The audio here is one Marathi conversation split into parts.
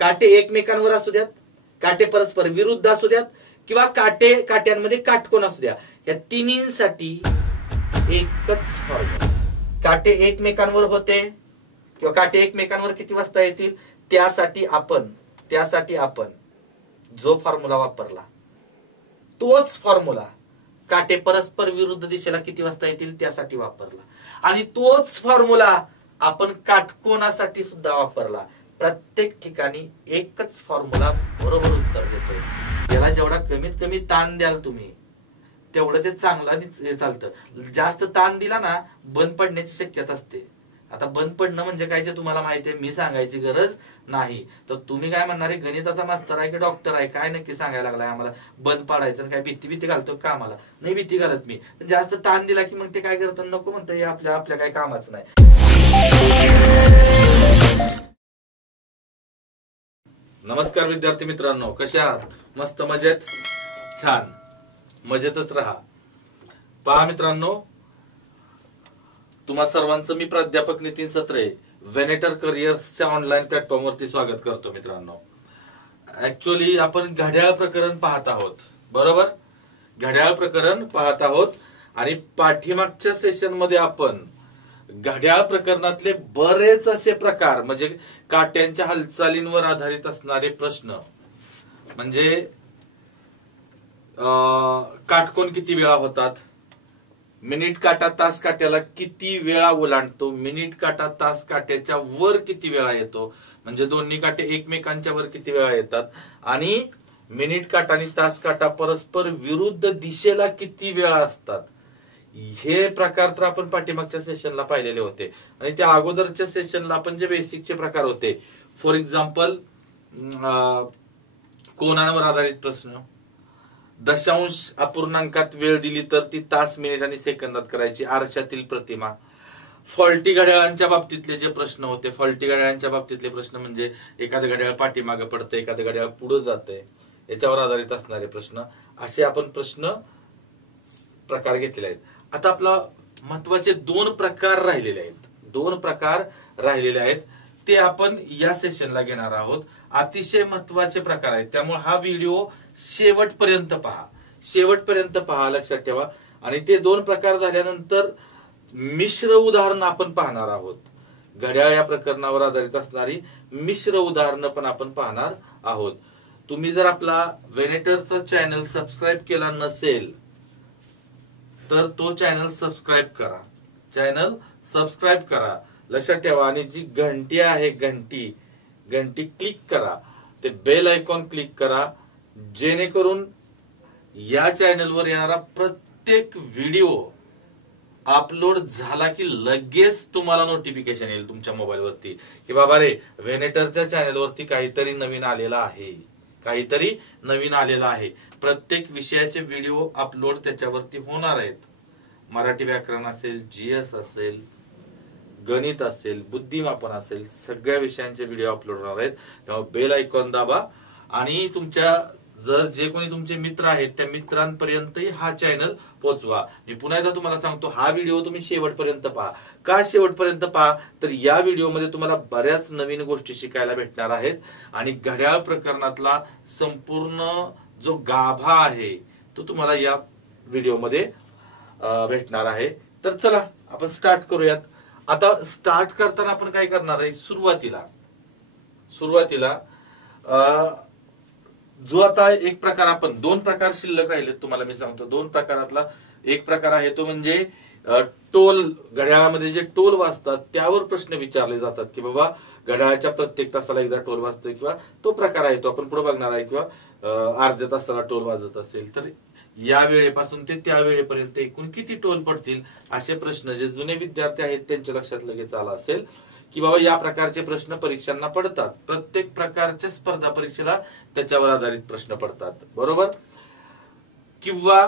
काटे एकमेकांवर असू द्यात, काटे परस्पर विरुद्ध असू द्यात, किंवा काट्यांमध्ये काटकोन असू द्या, या तिन्हींसाठी एकच फॉर्म्युला. काटे एकमेकांवर होते किंवा काटे एकमेकांवर किती वाजता येतील त्यासाठी आपण जो फॉर्म्युला वापरला तोच फॉर्म्युला काटे परस्पर विरुद्ध दिशेला किती वाजता येतील त्यासाठी वापरला, आणि तोच फॉर्म्युला आपण काटकोनासाठी सुद्धा वापरला. प्रत्येक ठिकाणी एकच फॉर्म्युला बरोबर उत्तर देतोय. याला जेवढा कमीत कमी ताण द्याल तुम्ही तेवढं ते चांगलं चालतं. जास्त ताण दिला ना बंद पडण्याची शक्यता असते. आता बंद पडणं म्हणजे काय ते तुम्हाला माहिती आहे, मी सांगायची गरज नाही. तर तुम्ही काय म्हणणार आहे, गणिताचा मास्तर आहे की डॉक्टर आहे, काय नक्की सांगायला लागलाय आम्हाला बंद पाडायचं, काय भीती घालतो का आम्हाला? नाही भीती घालत मी. जास्त ताण दिला की मग ते काय करतात, नको म्हणतं हे आपल्या काही कामाचं नाही. नमस्कार विद्यार्थी मित्रांनो, कशा आहात? मस्त मजेत? छान, मजेतच राहा. पहा मित्रांनो, तुम्हा सर्वांचं मी प्राध्यापक नितीन सत्रे वेनेटर करिअर्सच्या ऑनलाईन प्लॅटफॉर्म वरती स्वागत करतो. मित्रांनो, ऍक्च्युअली आपण घड्याळ प्रकरण पाहत आहोत, बरोबर? घड्याळ प्रकरण पाहत आहोत आणि पाठीमागच्या सेशन मध्ये आपण घड्याळ प्रकरणातले बरेच असे प्रकार, म्हणजे काट्यांच्या हालचालींवर आधारित असणारे प्रश्न, म्हणजे काटकोन किती वेळा होतात, मिनिट काटा तास काट्याला किती वेळा ओलांडतो, मिनिट काटा तास काट्याच्या वर किती वेळा येतो, म्हणजे दोन्ही काटे एकमेकांच्या वर किती वेळा येतात, आणि मिनिट काटा आणि तास काटा परस्पर विरुद्ध दिशेला किती वेळा असतात. हे प्रकार तर आपण पाठीमागच्या सेशनला पाहिलेले होते. आणि त्या अगोदरच्या सेशनला आपण जे बेसिकचे प्रकार होते, फॉर एक्झाम्पल कोनांवर आधारित प्रश्न, दशांश अपूर्णांकात वेळ दिली तर ती तास, मिनिट आणि सेकंदात करायची, आरशातील प्रतिमा, फॉल्टी घड्याळांच्या बाबतीतले जे प्रश्न होते, फॉल्टी घड्याळांच्या बाबतीतले प्रश्न म्हणजे एखादं घड्याळ पाठीमागे पडतं, एखादं घड्याळ पुढे जातंय, याच्यावर आधारित असणारे प्रश्न, असे आपण प्रकार घेतलेले आहेत. आता आपला महत्वाचे दोन प्रकार राहिलेले आहेत, ते आपण या सेशनला घेणार आहोत. अतिशय महत्वाचे प्रकार आहेत, त्यामुळे हा व्हिडिओ शेवटपर्यंत पहा, लक्षात ठेवा. आणि ते दोन प्रकार झाल्यानंतर मिश्र उदाहरण आपण पाहणार आहोत. घड्याळ या प्रकरणावर आधारित असणारी मिश्र उदाहरणं पण आपण पाहणार आहोत. तुम्ही जर आपला वेनेटरचा चॅनल सबस्क्राईब केला नसेल तर तो चॅनल सबस्क्राईब करा, लक्षात ठेवा. आणि जी घंटी आहे, घंटी क्लिक करा, ते बेल आयकॉन क्लिक करा, जेणेकरून या चॅनलवर येणारा प्रत्येक व्हिडिओ अपलोड झाला की लगेच तुम्हाला नोटिफिकेशन येईल तुमच्या मोबाईल वरती की बाबा रे, वेनेटरच्या चॅनलवरती काहीतरी नवीन आलेला आहे. प्रत्येक विषयाचे व्हिडिओ अपलोड त्याच्यावरती होणार आहेत. मराठी व्याकरण असेल, जीएस असेल, गणित असेल, बुद्धिमापन असेल, सगळ्या विषयांचे व्हिडिओ अपलोड होणार आहेत. तेव्हा बेल आयकॉन दाबा आणि तुमच्या जर जे कोणी तुमचे मित्र आहेत त्या मित्रांपर्यंतही हा चॅनल पोहोचवा. मी पुन्हा एकदा तुम्हाला सांगतो, हा व्हिडिओ तुम्ही शेवटपर्यंत पहा. का शेवटपर्यंत पहा? तर या व्हिडिओमध्ये तुम्हाला बऱ्याच नवीन गोष्टी शिकायला भेटणार आहेत आणि घड्याळ प्रकरणातला संपूर्ण जो गाभा आहे तो तुम्हाला या व्हिडिओमध्ये भेटणार आहे. तर चला आपण स्टार्ट करूयात. आता स्टार्ट करताना आपण काय करणार आहे, सुरुवातीला जो आता एक प्रकार, आपण दोन प्रकार शिल्लक राहिले तुम्हाला मी सांगतो. दोन प्रकारातला एक प्रकार आहे तो म्हणजे टोल, घड्याळामध्ये जे टोल वाजतात त्यावर प्रश्न विचारले जातात की बाबा घड्याळाच्या प्रत्येक तासाला एकदा टोल वाजतोय, किंवा तो प्रकार आहे तो आपण पुढे बघणार आहे, किंवा अर्ध्या तासाला टोल वाजत असेल तर या वेळेपासून ते त्या वेळेपर्यंत एकूण किती टोल पडतील, असे प्रश्न जे जुने विद्यार्थी आहेत त्यांच्या लक्षात लगेच आला असेल की बाबा या प्रकारचे प्रश्न परीक्षांना पडतात. प्रत्येक प्रकारच्या स्पर्धा परीक्षेला त्याच्यावर आधारित प्रश्न पडतात, बरोबर? किंवा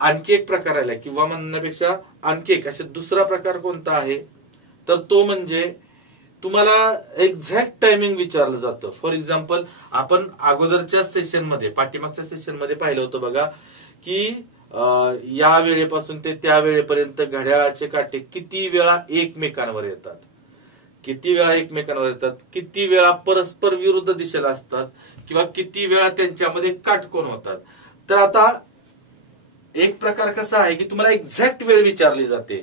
आणखी एक प्रकार आला, किंवा म्हणण्यापेक्षा आणखी एक असा दुसरा प्रकार कोणता आहे तर तो म्हणजे तुम्हाला एक्झॅक्ट टायमिंग विचारलं जातं. फॉर एक्झाम्पल आपण अगोदरच्या सेशनमध्ये, पाठीमागच्या सेशनमध्ये पाहिलं होतं बघा की या वेळेपासून ते त्या वेळेपर्यंत घड्याळाचे काटे किती वेळा एकमेकांवर येतात. किती वेळा एकमेकांवर येतात, किती वेळा परस्पर विरुद्ध दिशेला असतात, किंवा किती वेळा त्यांच्यामध्ये काटकोन होतात. तर आता एक प्रकार कसा आहे की तुम्हाला एक्झॅक्ट वेळ विचारली जाते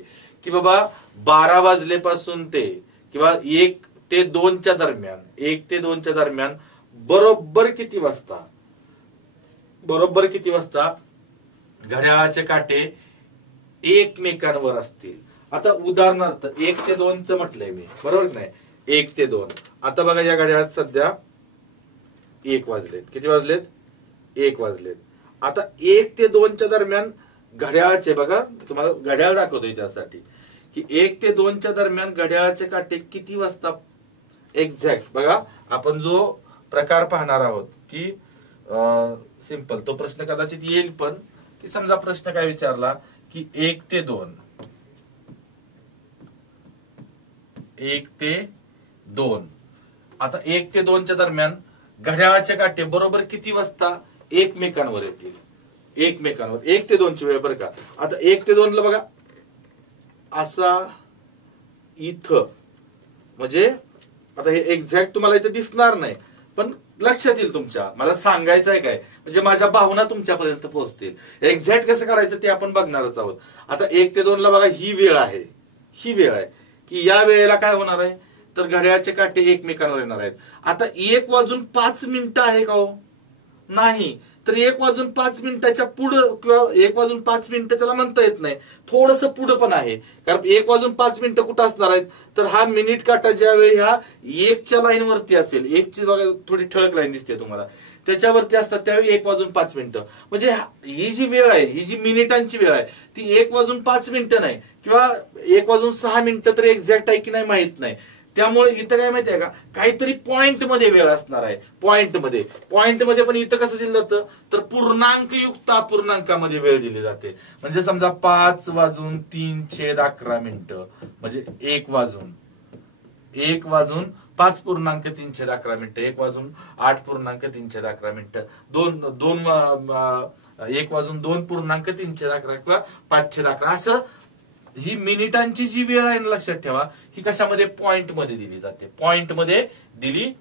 की बाबा 12 वाजलेपासून ते किंवा 1 ते 2च्या दरम्यान, 1 ते 2च्या दरम्यान बरोबर किती वाजता घड्याळाचे काटे एकमेकांवर असतील. आता उदाहरणार्थ 1 ते 2चं म्हटलंय मी, बरोबर नाही, 1 ते 2. आता बघा या घड्याळात सध्या 1 वाजलेत. किती वाजलेत? 1 वाजलेत. आता 1 ते 2च्या दरम्यान घड्याळाचे, बघा तुम्हाला घड्याळ दाखवतोय त्यासाठी की 1 ते 2च्या दरम्यान घड्याळाचे काटे किती वाजता एक्झॅक्ट. बघा आपण जो प्रकार पाहणार आहोत की सिंपल, तो प्रश्न कदाचित येईल पण की समजा प्रश्न काय विचारला की 1 ते 2, 1 ते 2. आता 1 ते 2च्या दरम्यान घड्याळाचे काटे बरोबर किती वाजता एकमेकांवर येतील? एकमेकांवर 1 ते 2ची वेळ बरं का. आता 1 ते 2ला बघा असा इथं, म्हणजे आता हे एक्झॅक्ट तुम्हाला इथे दिसणार नाही पण लक्षात येईल तुमच्या. मला सांगायचं आहे काय, म्हणजे माझ्या भावना तुमच्यापर्यंत पोहोचतील. एक्झॅक्ट कसं करायचं ते आपण बघणारच आहोत. आता 1 ते 2ला बघा ही वेळ आहे, ही वेळ आहे की या वेळेला काय होणार आहे तर घड्याळाचे काटे एकमेकांवर येणार आहेत. आता 1 वाजून 5 मिनिटं आहे का हो? नाही. तर 1 वाजून 5 मिनिटाच्या पुढं किंवा 1 वाजून 5 मिनिटं त्याला म्हणता येत नाही, थोडस पुढं पण आहे. कारण 1 वाजून 5 मिनिटं कुठं असणार आहेत तर हा मिनिट काटा ज्यावेळी ह्या 1च्या लाईन वरती असेल, 1ची बघा थोडी ठळक लाईन दिसते तुम्हाला, त्याच्यावरती असतात त्यावेळी 1 वाजून 5 मिनिटं. म्हणजे ही जी वेळ आहे, ही जी मिनिटांची वेळ आहे ती 1 वाजून 5 मिनिटं नाही किंवा 1 वाजून 6 मिनिटं तर एक्झॅक्ट आहे की नाही माहित नाही. त्यामुळे इथं काय माहितीये का, काहीतरी पॉइंट मध्ये वेळ असणार आहे. पॉइंट मध्ये पण इथं कसं दिलं जातं तर पूर्णांक युक्त अपूर्णांकामध्ये वेळ दिली जाते. म्हणजे समजा 5 वाजून 3/11 मिनिटं म्हणजे 1 वाजून 5.311 मिनिटं, 1 वाजून 8.311 मिनिटं, 1 वाजून 2.311 किंवा 511 असं ही मिनिटांची जी वेळ आहे लक्षात ठेवा, ही कशामध्ये पॉइंट मध्ये दिली जाते, पॉइंट मध्ये दिली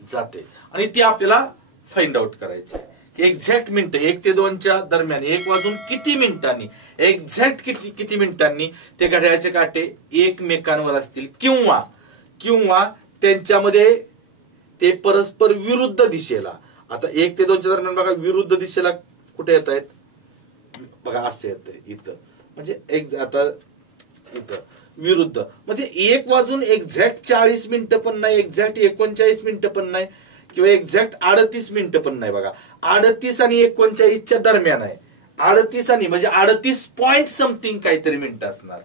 जाते. आणि ती आपल्याला फाइंड आउट करायची की एक्झॅक्ट मिनिट 1 ते 2च्या दरम्यान 1 वाजून किती मिनिटांनी, एक्झॅक्ट किती मिनिटांनी ते घड्याळाचे काटे एकमेकांवर असतील किंवा त्यांच्यामध्ये ते परस्पर विरुद्ध दिशेला. आता 1 ते 2च्या दरम्यान बघा विरुद्ध दिशेला कुठे येत आहेत, बघा असं येतंय इथं, म्हणजे आता इथं विरुद्ध, म्हणजे 1 वाजून एक्झॅक्ट 40 मिनिटं पण नाही, एक्झॅक्ट 39 मिनिटं पण नाही किंवा एक्झॅक्ट 38 मिनिटं पण नाही. बघा 38 आणि 39च्या दरम्यान आहे. 38 आणि म्हणजे 38 पॉइंट समथिंग काहीतरी मिनिटं असणार,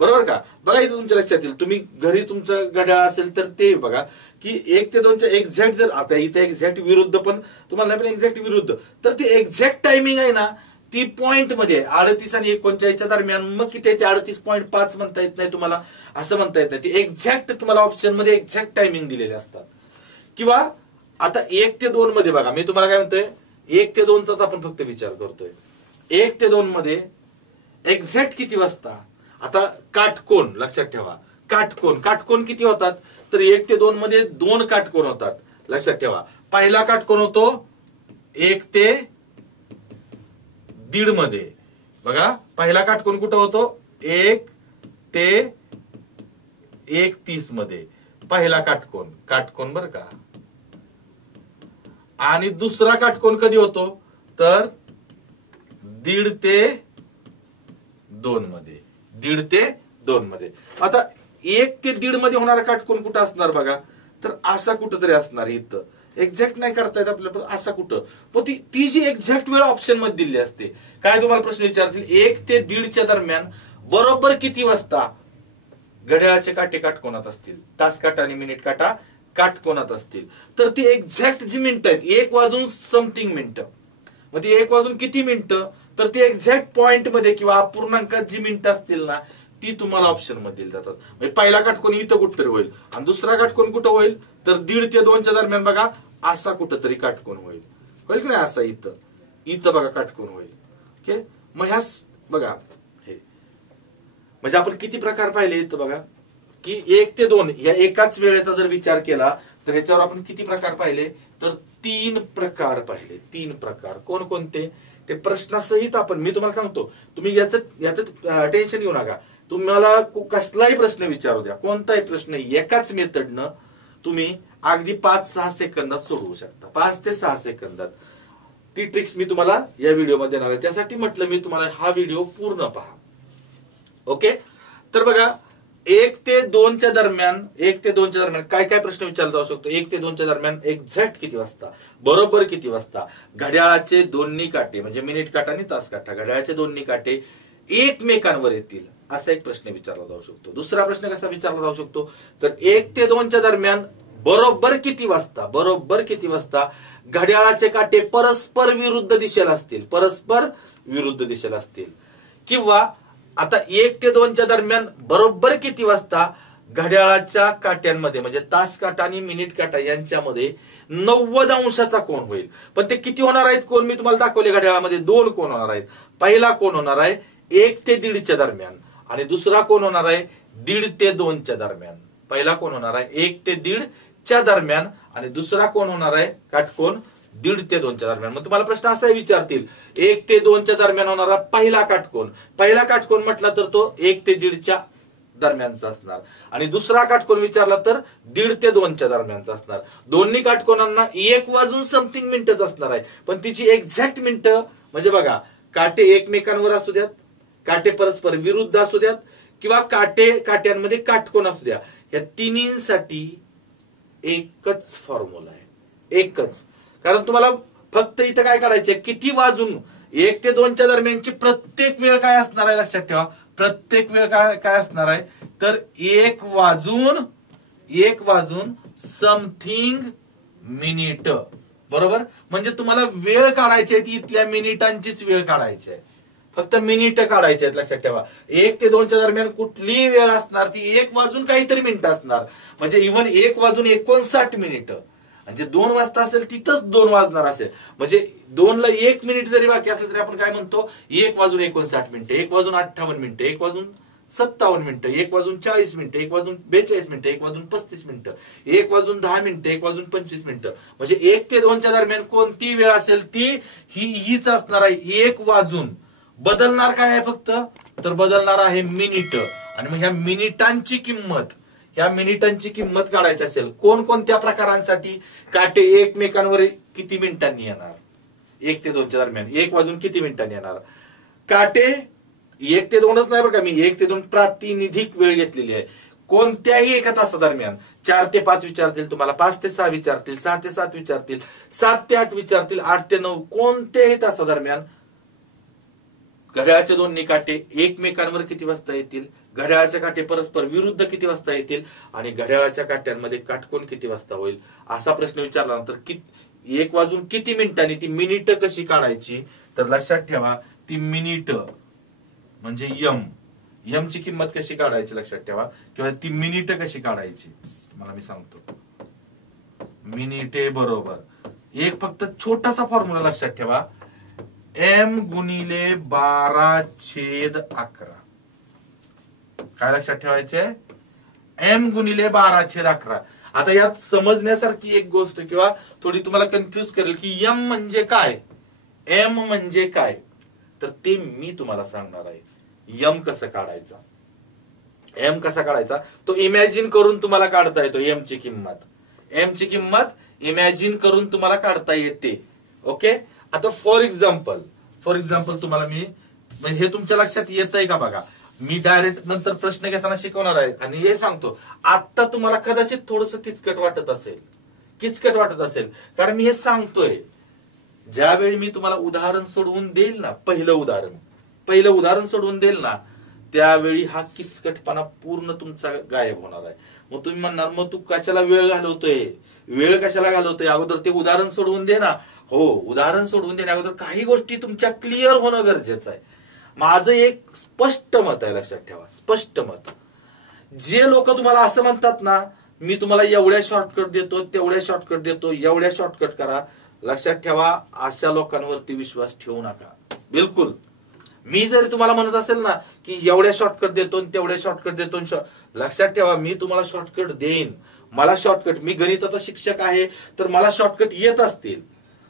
बरोबर का. बघा इथं तुमच्या लक्षात येईल, तुम्ही घरी तुमचं घड्याळ असेल तर ते बघा की 1 ते 2च्या एक्झॅक्ट, जर आता इथे एक्झॅक्ट विरुद्ध पण तुम्हाला नाही पण एक्झॅक्ट विरुद्ध, तर ती एक्झॅक्ट टायमिंग आहे ना ती पॉइंट मध्ये 38 आणि 39च्या दरम्यान. मग किती आहे ते 38.5 म्हणता येत नाही तुम्हाला, असं म्हणता येत नाही. ती एक्झॅक्ट तुम्हाला ऑप्शन मध्ये एक्झॅक्ट टायमिंग दिलेले असतात. किंवा आता 1 ते 2 मध्ये बघा, मी तुम्हाला काय म्हणतोय 1 ते 2चाच आपण फक्त विचार करतोय. 1 ते 2 मध्ये एक्झॅक्ट किती वाजता. आता काटकोन लक्षात ठेवा, काटकोन किती होतात तर 1 ते 2 मध्ये 2 काटकोन होतात. लक्षात ठेवा, पहिला काटकोन होतो 1 ते 1.5 मध्ये. बघा पहिला काटकोन कुठं होतो 1 ते 1:30 मध्ये, पहिला काटकोन बरं का. आणि दुसरा काटकोन कधी होतो तर 1.5 ते 2 मध्ये, 1.5 ते 2 मध्ये. आता 1 ते 1.5 मध्ये होणारा काटकोन कुठं असणार बघा तर असा कुठंतरी असणार. इथं एक्झॅक्ट नाही करता येत आपल्याला, पण असा कुठं, पण ती जी एक्झॅक्ट वेळ ऑप्शन मध्ये दिली असते. काय तुम्हाला प्रश्न विचारतील 1 ते 1.5च्या दरम्यान बरोबर किती वाजता घड्याळाचे काटे काटकोनात असतील, तास काटा आणि मिनिट काटा काटकोनात असतील, तर ती एक्झॅक्ट जी मिनिटं आहेत 1 वाजून समथिंग मिनिटं, मग ती 1 वाजून किती मिनिटं तर ती एक्झॅक्ट पॉइंट मध्ये किंवा अपूर्णांकात जी मिनिटं असतील ना ती तुम्हाला ऑप्शन मध्ये दिली जातात. म्हणजे पहिला काटकोन इथं कुठतरी होईल आणि दुसरा काटकोन कुठं होईल तर 1.5 ते 2च्या दरम्यान बघा असा कुठंतरी काटकोन होईल की नाही, असा इथं बघा काटकोन होईल. ओके, मग ह्या बघा हे म्हणजे आपण किती प्रकार पाहिले इथं बघा. की 1 ते 2 या एकाच वेळेचा जर विचार केला तर ह्याच्यावर आपण किती प्रकार पाहिले, तर 3 प्रकार पाहिले. 3 प्रकार कोणकोणते ते प्रश्नासहित आपण, मी तुम्हाला सांगतो, तुम्ही याचं टेन्शन घेऊ नका. तुम्हाला कसलाही प्रश्न विचारू द्या, कोणताही प्रश्न एकाच मेथडनं तुम्ही अगदी 5-6 सेकंदात सोडवू शकता. 5 ते 6 सेकंदात. ती ट्रिक्स मी तुम्हाला या व्हिडिओमध्ये देणार आहे. त्यासाठी म्हटलं मी तुम्हाला हा व्हिडिओ पूर्ण पहा. ओके, तर बघा 1 ते 2 च्या दरम्यान काय काय प्रश्न विचारला जाऊ शकतो. 1 ते 2 च्या दरम्यान एक्झॅक्ट किती वाजता, बरोबर किती वाजता, घड्याळाचे दोन्ही काटे म्हणजे मिनिट काटा आणि तास काटा, घड्याळाचे दोन्ही काटे एकमेकांवर येतील असा एक प्रश्न विचारला जाऊ शकतो. दुसरा प्रश्न कसा विचारला जाऊ शकतो, तर 1 ते 2 च्या दरम्यान बरोबर किती वाजता घड्याळाचे काटे परस्पर विरुद्ध दिशेला असतील, किंवा आता 1 ते 2 च्या दरम्यान बरोबर किती वाजता घड्याळाच्या काट्यांमध्ये म्हणजे तास काटा आणि मिनिट काटा यांच्यामध्ये 90 अंशाचा कोन होईल. पण ते किती होणार आहेत कोन मी तुम्हाला दाखवले. घड्याळामध्ये 2 कोन होणार आहेत. पहिला कोन होणार आहे 1 ते 1.5 च्या दरम्यान आणि दुसरा कोन होणार आहे 1.5 ते 2 च्या दरम्यान. पहिला कोन होणार आहे 1 ते 1.5 च्या दरम्यान आणि दुसरा कोन होणार आहे काटकोन 1.5 ते 2 च्या दरम्यान. मग तुम्हाला प्रश्न असा विचारतील 1 ते 2 च्या दरम्यान होणारा पहिला काटकोन म्हटला तर तो 1 ते 1.5 च्या दरम्यानचा असणार आणि दुसरा काटकोन विचारला तर 1.5 ते 2 च्या दरम्यानचा असणार. दोन्ही काटकोनांना 1 वाजून समथिंग मिनिटच असणार आहे. पण तिची एक्झॅक्ट मिनिटं म्हणजे बघा, काटे एकमेकांवर असू द्यात, काटे परस्पर विरुद्ध असू द्यात, किंवा काट्यांमध्ये काटकोन असू द्या, या तिन्हींसाठी एकच फॉर्म्युला आहे. एकच. कारण तुम्हाला फक्त इथं काय करायचे, किती वाजून 1 ते 2 च्या दरम्यानची प्रत्येक वेळ काय असणार आहे लक्षात ठेवा. प्रत्येक वेळ काय असणार आहे, तर 1 वाजून समथिंग मिनिट. बरोबर, म्हणजे तुम्हाला वेळ काढायची आहे ती इथल्या मिनिटांचीच वेळ काढायची आहे. फक्त मिनिट काढायचे आहेत लक्षात ठेवा. 1 ते 2 च्या दरम्यान कुठलीही वेळ असणार ती 1 वाजून काहीतरी मिनिटं असणार. म्हणजे इव्हन 1 वाजून 59 मिनिटं, म्हणजे 2 वाजता असेल तिथंच 2 वाजणार असेल. म्हणजे 2 ला 1 मिनिट जरी बाकी असलं तरी आपण काय म्हणतो 1 वाजून 59 मिनिटं, 1 वाजून 58 मिनिटं, 1 वाजून 57 मिनिटं, 1 वाजून 40 मिनिटं, 1 वाजून 42 मिनिटं, 1 वाजून 35 मिनिटं, 1 वाजून 10 मिनिटं, 1 वाजून 25 मिनिटं. म्हणजे 1 ते 2 च्या दरम्यान कोणती वेळ असेल ती हीच असणार आहे. 1 वाजून बदलणार काय आहे फक्त, तर बदलणार आहे मिनिट. आणि मग ह्या मिनिटांची किंमत काढायची असेल कोणकोणत्या प्रकारांसाठी, काटे एकमेकांवर किती मिनिटांनी येणार 1 ते 2 च्या दरम्यान, 1 वाजून किती मिनिटांनी येणार. काटे 1 ते 2च नाही बरं का, मी 1 ते 2 प्रातिनिधिक वेळ घेतलेली आहे. कोणत्याही एका तासादरम्यान 4 ते 5 विचारतील तुम्हाला, 5 ते 6 विचारतील, 6 ते 7 विचारतील, 7 ते 8 विचारतील, 8 ते 9, कोणत्याही तासादरम्यान घड्याळाचे दोन्ही काटे एकमेकांवर किती वाजता येतील, घड्याळाचे काटे परस्पर विरुद्ध किती वाजता येतील आणि घड्याळाच्या काट्यांमध्ये काटकोन किती वाजता होईल असा प्रश्न विचारल्यानंतर 1 वाजून किती मिनिटांनी ती मिनिट कशी काढायची, तर लक्षात ठेवा ती मिनिट म्हणजे यम ची किंमत कशी काढायची लक्षात ठेवा, किंवा ती मिनिट कशी काढायची तुम्हाला मी सांगतो. मिनिटे बरोबर एक फक्त छोटासा फॉर्म्युला लक्षात ठेवा, m गुणिले 12/11. काय लक्षात ठेवायचे, m गुणिले 12/11. आता यात समजण्यासारखी एक गोष्ट किंवा थोडी तुम्हाला कन्फ्युज करेल की m म्हणजे काय, m म्हणजे काय, तर ते मी तुम्हाला सांगणार आहे. m कसं काढायचा, m कसा काढायचा तो इमॅजिन करून तुम्हाला काढता येतो. m ची किंमत इमॅजिन करून तुम्हाला काढता येते. ओके, आता फॉर एक्झाम्पल तुम्हाला मी हे तुमच्या लक्षात येतंय का बघा, मी डायरेक्ट नंतर प्रश्न घेताना शिकवणार आहे आणि हे सांगतो. आता तुम्हाला कदाचित थोडस किचकट वाटत असेल कारण मी हे सांगतोय. ज्यावेळी मी तुम्हाला उदाहरण सोडवून देईल ना, पहिलं उदाहरण सोडवून देईल ना, त्यावेळी हा किचकटपणा पूर्ण तुमचा गायब होणार आहे. मग तुम्ही म्हणणार मग तू कशाला वेळ घालवतोय, अगोदर ते उदाहरण सोडवून दे ना. हो, उदाहरण सोडवून देण्या अगोदर काही गोष्टी तुमच्या क्लिअर होणं गरजेचं आहे. माझं एक स्पष्ट मत आहे, लक्षात ठेवा, स्पष्ट मत. जे लोक तुम्हाला असं म्हणतात ना, मी तुम्हाला एवढ्या शॉर्टकट देतो, तेवढ्या शॉर्टकट देतो, एवढ्या शॉर्टकट करा, लक्षात ठेवा, अशा लोकांवरती विश्वास ठेवू नका बिलकुल. मी जरी तुम्हाला म्हणत असेल ना की एवढ्या शॉर्टकट देतो तेवढ्या शॉर्टकट देतो, लक्षात ठेवा मी तुम्हाला शॉर्टकट देईन. मला शॉर्टकट, मी गणिताचा शिक्षक आहे तर मला शॉर्टकट येत असतील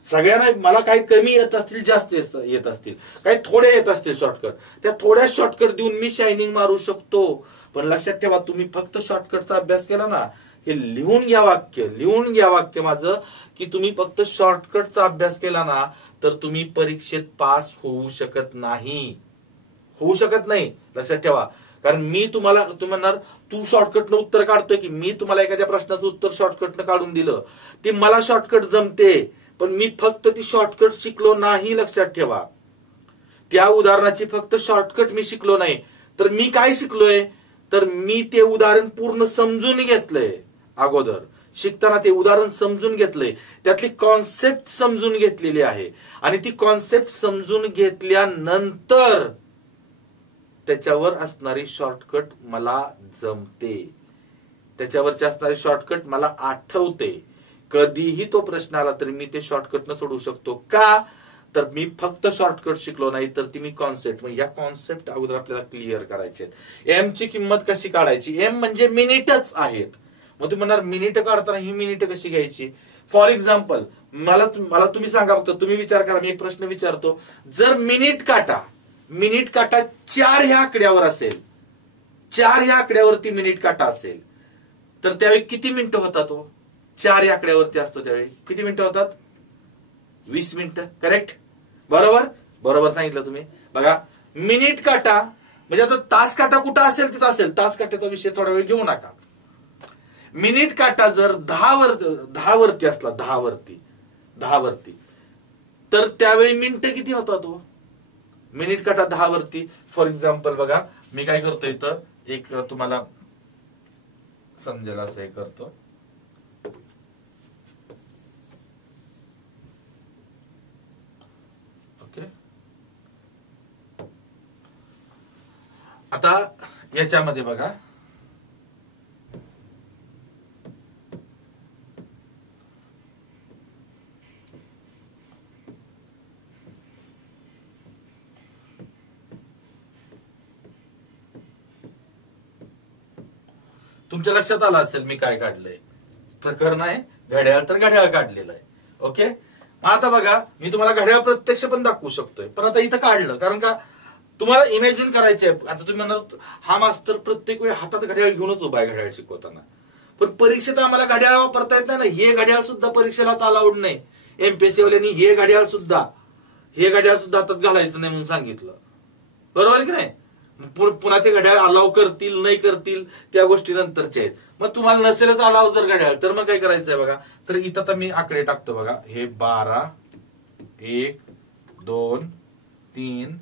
सगळ्यांना. मला काही कमी येत असतील, जास्त येत असतील, काही थोडे येत असतील शॉर्टकट, त्या थोड्या शॉर्टकट देऊन मी शायनिंग मारू शकतो. पण लक्षात ठेवा तुम्ही फक्त शॉर्टकटचा अभ्यास केला ना, हे लिहून घ्या वाक्य, लिहून घ्या वाक्य माझं, की तुम्ही फक्त शॉर्टकटचा अभ्यास केला ना तर तुम्ही परीक्षेत पास होऊ शकत नाही, होऊ शकत नाही. लक्षात ठेवा. कारण मी तुम्हाला, तुम्ही म्हणणार तू शॉर्टकटनं उत्तर काढतोय की, मी तुम्हाला एखाद्या प्रश्नाचं उत्तर शॉर्टकटनं काढून दिलं, ते मला शॉर्टकट जमते पण मी फक्त ती शॉर्टकट शिकलो नाही. लक्षात ठेवा. त्या उदाहरणाची फक्त शॉर्टकट मी शिकलो नाही तर मी काय शिकलोय, तर मी ते उदाहरण पूर्ण समजून घेतलंय. अगोदर शिकताना ते उदाहरण समजून घेतलंय, त्यातली कॉन्सेप्ट समजून घेतलेली आहे आणि ती कॉन्सेप्ट समजून घेतल्यानंतर त्याच्यावर असणारी शॉर्टकट मला जमते, त्याच्यावरची असणारी शॉर्टकट मला आठवते. कधीही तो प्रश्न आला तरी मी ते शॉर्टकटनं सोडवू शकतो. का तर मी फक्त शॉर्टकट शिकलो नाही तर ती मी कॉन्सेप्ट, म्हणजे या कॉन्सेप्ट अगोदर आपल्याला क्लिअर करायचे. एम ची किंमत कशी काढायची, एम म्हणजे मिनिटच आहेत. मग तुम्ही म्हणणार मिनिट काढताना ही मिनिट कशी घ्यायची. फॉर एक्झाम्पल मला तुम्ही सांगा, फक्त तुम्ही विचार करा, मी एक प्रश्न विचारतो. जर मिनिट काटा 4 ह्या आकड्यावर असेल, 4 ह्या आकड्यावरती मिनिट काटा असेल तर त्यावेळी किती मिनिटं होतात. 4 या आकड्यावरती असतो त्यावेळी किती मिनिटं होतात, 20 मिनिटं. करेक्ट, बरोबर, बरोबर सांगितलं तुम्ही. बघा मिनिट काटा म्हणजे आता तास काटा कुठं असेल तिथं असेल, तास काट्याचा विषय थोडा वेळ घेऊ नका. मिनिट काटा जर 10 वरती असला, 10 वरती तर त्यावेळी मिनिटं किती होतात. मिनिट काटा 10 वरती. फॉर एक्झाम्पल बघा मी काय करतो इथं, एक तुम्हाला समजेल असं हे करतो. ओके, आता याच्यामध्ये बघा तुमच्या लक्षात आलं असेल मी काय काढलंय. प्रकरण आहे घड्याळ, तर घड्याळ काढलेलं आहे. ओके, आता बघा मी तुम्हाला घड्याळ प्रत्यक्ष पण दाखवू शकतोय, पण आता इथं काढलं कारण का तुम्हाला इमॅजिन करायचे. आता तुम्ही म्हणणार हा मास्तर प्रत्येक वेळी हातात घड्याळ घेऊनच उभा आहे घड्याळ शिकवताना, पण परीक्षेत आम्हाला घड्याळ वापरता येत नाही ना. हे घड्याळ सुद्धा परीक्षेला अलाउड नाही. एमपीएससी वाल्यांनी हे घड्याळ सुद्धा हातात घालायचं नाही म्हणून सांगितलं, बरोबर की नाही. पुन्हा ते घड्याळ अलाव करतील नाही करतील त्या गोष्टी नंतरच्या आहेत. मग तुम्हाला नसेलच अलाव जर घड्याळ तर मग काय करायचंय बघा. तर इथं आता मी आकडे टाकतो बघा. हे 12, 1, 2, 3,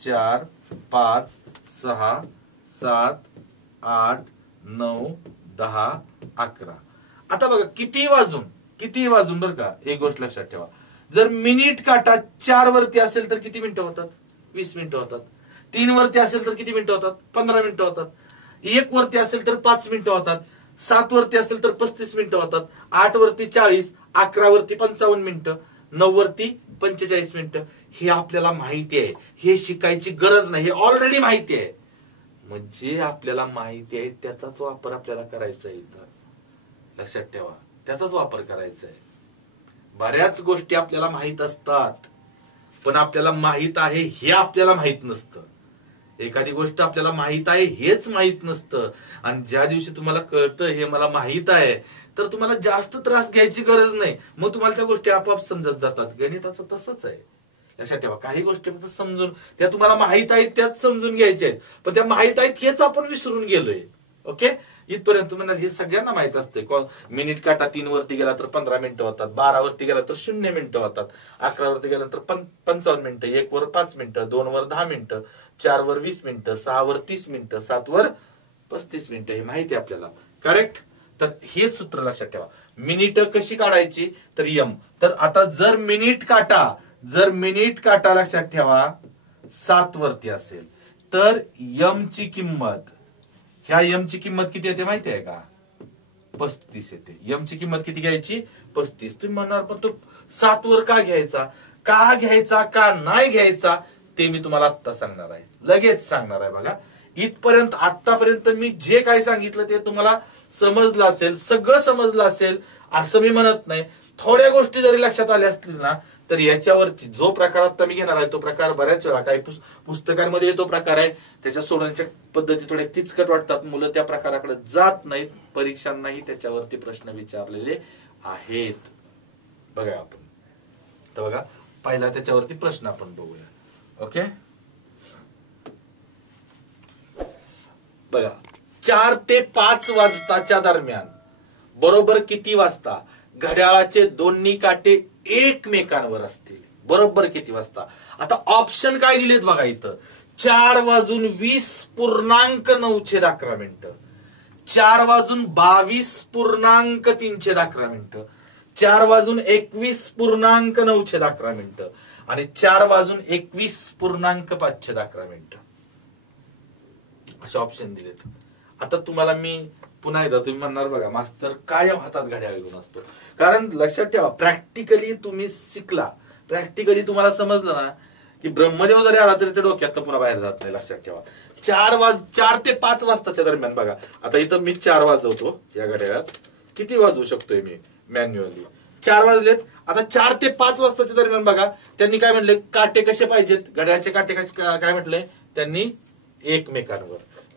4, 5, 6, 7, 8, 9, 10, 11. आता बघा किती वाजून बरं का. एक गोष्ट लक्षात ठेवा, जर मिनिट काटा 4 वरती असेल तर किती मिनिटं होतात, 20 मिनिटं होतात. 3 वरती असेल तर किती मिनिटं होतात, 15 मिनिटं होतात. 1 वरती असेल तर 5 मिनिटं होतात. 7 वरती असेल तर 35 मिनिटं होतात. 8 वरती 40, 11 वरती 55 मिनिटं, 9 वरती 45 मिनिटं. हे आपल्याला माहिती आहे, हे शिकायची गरज नाही, हे ऑलरेडी माहिती आहे. म्हणजे आपल्याला माहिती आहे त्याचाच वापर आपल्याला करायचा आहे. इथं लक्षात ठेवा, त्याचाच वापर करायचा आहे. बऱ्याच गोष्टी आपल्याला माहित असतात पण आपल्याला माहित आहे हे आपल्याला माहित नसतं. एखादी गोष्ट आपल्याला माहित आहे हेच माहित नसतं, आणि ज्या दिवशी तुम्हाला कळतं हे मला माहित आहे तर तुम्हाला जास्त त्रास घ्यायची गरज नाही. मग तुम्हाला त्या गोष्टी आपोआप समजत जातात. गणिताचं तसंच आहे. लक्षात ठेवा, काही गोष्टी फक्त समजून, त्या तुम्हाला माहित आहेत त्याच समजून घ्यायच्या आहेत, पण त्या माहित आहेत हेच आपण विसरून गेलोय. ओके, इथपर्यंत तुम्हाला हे सगळ्यांना माहित असते. मिनिट काटा 3 वरती गेला तर 15 मिनिटं होतात, 12 वरती गेला तर 0 मिनिटं होतात, 11 वरती गेल्यानंतर 55 मिनिटं, 1 वर 5 मिनिटं, 2 वर 10 मिनिटं, 4 वर 20 मिनिटं, 6 वर 30 मिनिटं, 7 वर 35 मिनिटं. हे माहिती आहे आपल्याला. करेक्ट. तर हे सूत्र लक्षात ठेवा. मिनिट कशी काढायची तर यम. तर आता जर मिनिट काटा लक्षात ठेवा 7 वरती असेल तर यम ची किंमत, ह्या यम ची किंमत किती येते माहिती आहे का, 35 येते. यम ची किंमत किती घ्यायची, 35. तुम्ही म्हणणार पण तो 7 वर का घ्यायचा, का नाही घ्यायचा, ते मी तुम्हाला आत्ता सांगणार आहे, लगेच सांगणार आहे. बघा इथपर्यंत आतापर्यंत मी जे काही सांगितलं ते तुम्हाला समजलं असेल, सगळं समजलं असेल असं मी म्हणत नाही. थोड्या गोष्टी जरी लक्षात आल्या असतील ना तर याच्यावरची जो प्रकार आता मी घेणार आहे तो प्रकार बऱ्याच वेळा काही पुस्तकांमध्ये तो प्रकार आहे, त्याच्या सोडवण्याच्या पद्धती थोड्या किचकट वाटतात, मुलं त्या प्रकाराकडे जात नाहीत, परीक्षांनाही त्याच्यावरती प्रश्न विचारलेले आहेत. बघा आपण तर बघा पहिला त्याच्यावरती प्रश्न आपण बघूया. ओके बघा 4 ते 5 वाजताच्या दरम्यान बरोबर किती वाजता घड्याळाचे दोन्ही काटे एकमेकांवर असतील? बरोबर किती वाजता? आता ऑप्शन काय दिलेत बघा इथं, 4:20.911 4:22.311 4:21.911 आणि 4:21.511 असे ऑप्शन दिलेत. आता तुम्हाला मी पुन्हा एकदा तुम्ही म्हणणार बघा मास्तर कायम हातात घड्याळ घेऊन असतो, कारण लक्षात ठेवा प्रॅक्टिकली तुम्ही शिकला, प्रॅक्टिकली तुम्हाला समजलं ना की ब्रह्मदेव जरी आला तरी ते डोक्यात पुन्हा बाहेर जात नाही. लक्षात ठेवा 4 ते 5 वाजताच्या दरम्यान बघा. आता इथं मी 4 वाजवतो या घड्याळात, किती वाजवू शकतोय मी मॅन्युअली? 4 वाजलेत. आता 4 ते 5 वाजताच्या दरम्यान बघा त्यांनी काय म्हटले, काटे कसे पाहिजेत, घड्याळाचे काटे काय म्हटले त्यांनी?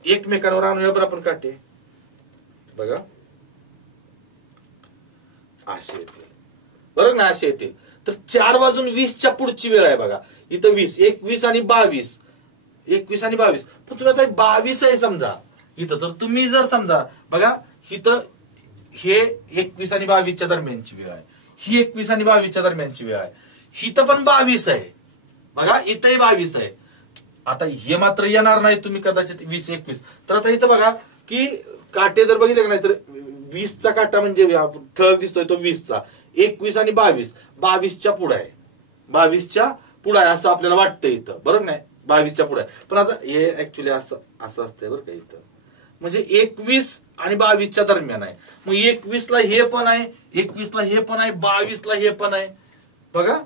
एकमेकांवर आणूया बरं आपण काटे. बघा असे येतील बरोबर ना, असे येतील. तर 4:20 पुढची वेळ आहे बघा, इथं 20, 21 आणि 22, 21 आणि 22. पण तुम्ही आता 22 आहे समजा इथं, तर तुम्ही जर समजा बघा इथं हे 21 आणि 22च्या दरम्यानची वेळ आहे, ही 21 आणि 22च्या दरम्यानची वेळ आहे, इथं पण 22 आहे बघा, इथंही 22 आहे. आता हे मात्र येणार नाही तुम्ही कदाचित 20-21. तर आता इथं बघा की काटे जर बघितले का नाही तर 20चा काटा म्हणजे ठळक दिसतोय तो 20चा, 21 आणि 22च्या पुढे आहे, 22च्या पुढे आहे असं आपल्याला वाटतं इथं, बरोबर नाही? 22च्या पुढे आहे. पण आता हे ऍक्च्युली असं असतंय बरं का इथं, म्हणजे 21 आणि 22च्या दरम्यान आहे. मग 21ला हे पण आहे, 21ला हे पण आहे, 22ला हे पण आहे. बघा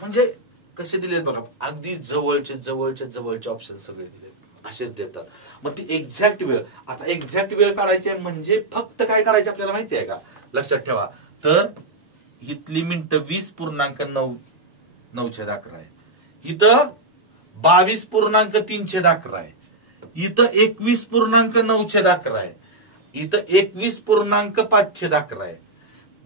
म्हणजे कसे दिलेत बघा, अगदी जवळचे ऑप्शन सगळे दिलेत, असेच देतात. मग ती एक्झॅक्ट वेळ, आता एक्झॅक्ट वेळ काढायची म्हणजे फक्त काय करायचे आपल्याला माहिती आहे का? लक्षात ठेवा. तर इथली मिनिटं 20.911 आहे, इथं 22.311 आहे, इथं 21.911 आहे, इथं 21.511 आहे.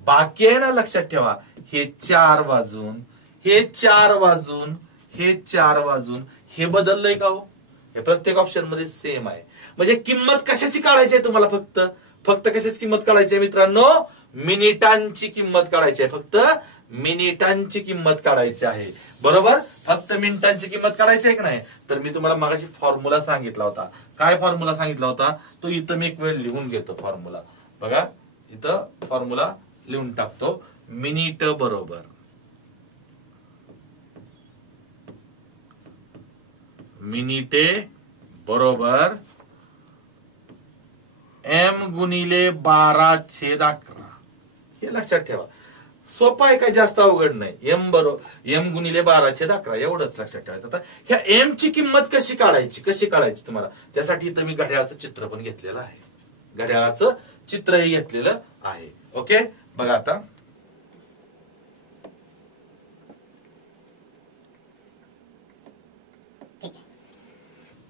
बाकी आहे ना, लक्षात ठेवा हे 4 वाजून, हे 4 वाजून, हे 4 वाजून, हे बदललंय का हो? हे प्रत्येक ऑप्शन मध्ये सेम आहे. म्हणजे किंमत कशाची काढायची आहे तुम्हाला? फक्त कशाची किंमत काढायची आहे मित्रांनो? मिनिटांची किंमत काढायची आहे, फक्त मिनिटांची किंमत काढायची आहे. बरोबर, फक्त मिनिटांची किंमत काढायची आहे की नाही? तर मी तुम्हाला मगाशी फॉर्म्युला सांगितला होता. काय फॉर्म्युला सांगितला होता तो इथं मी एक वेळ लिहून घेतो. फॉर्म्युला बघा, इथं फॉर्म्युला लिहून टाकतो. मिनिट बरोबर मिनिटे बरोबर m गुणिले 12/11. हे लक्षात ठेवा. सोपा आहे, काय जास्त अवघड नाही. m गुणिले 12/11 एवढंच लक्षात ठेवायचं. आता ह्या m ची किंमत कशी काढायची तुम्हाला? त्यासाठी इथं मी घड्याळाचं चित्र पण घेतलेलं आहे, घड्याळाचं चित्रही घेतलेलं आहे. ओके बघा आता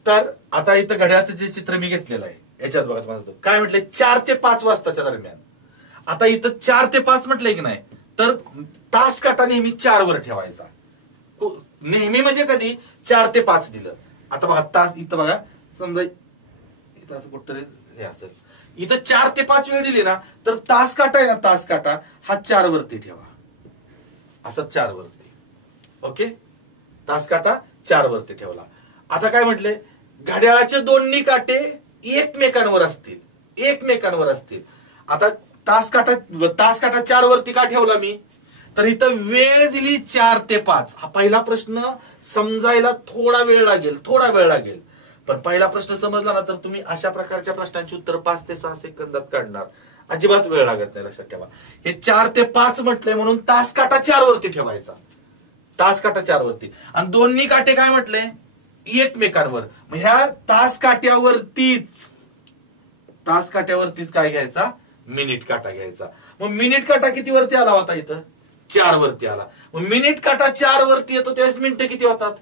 तर आता इथं घड्याळाचं जे चित्र मी घेतलेलं आहे याच्यात बघा तुम्हाला काय म्हटलंय, 4 ते 5 वाजताच्या दरम्यान. आता इथं 4 ते 5 म्हटलंय की नाही, तर तास काटा नेहमी 4 वर ठेवायचा. नेहमी म्हणजे कधी 4 ते 5 दिलं. आता बघा तास इथं बघा, समजा इथं असं कुठतरी हे असेल, इथं 4 ते 5 वेळ दिली ना, तर तास काटा आहे ना, तास काटा हा 4 वरती ठेवा, असं 4 वरती. ओके, तास काटा 4 वरती ठेवला. आता काय म्हटलंय, घड्याळाचे दोन्ही काटे एकमेकांवर असतील. आता तास काटा 4 वरती का ठेवला मी? तर इथं वेळ दिली 4 ते 5. हा पहिला प्रश्न समजायला थोडा वेळ लागेल. पण पहिला प्रश्न समजला ना तर तुम्ही अशा प्रकारच्या प्रश्नांची उत्तर 5 ते 6 सेकंदात काढणार, अजिबात वेळ लागत नाही. लक्षात ठेवा, हे 4 ते 5 म्हटलंय म्हणून तास काटा 4 वरती ठेवायचा. तास काटा 4 वरती, आणि दोन्ही काटे काय म्हटले एकमेकांवर. मग ह्या तास काट्यावरतीच काय घ्यायचा, मिनिट काटा घ्यायचा. मग मिनिट काटा किती वरती आला होता, इथं 4 वरती आला. मग मिनिट काटा 4 वरती येतो त्यावेळेस मिनिटं किती होतात,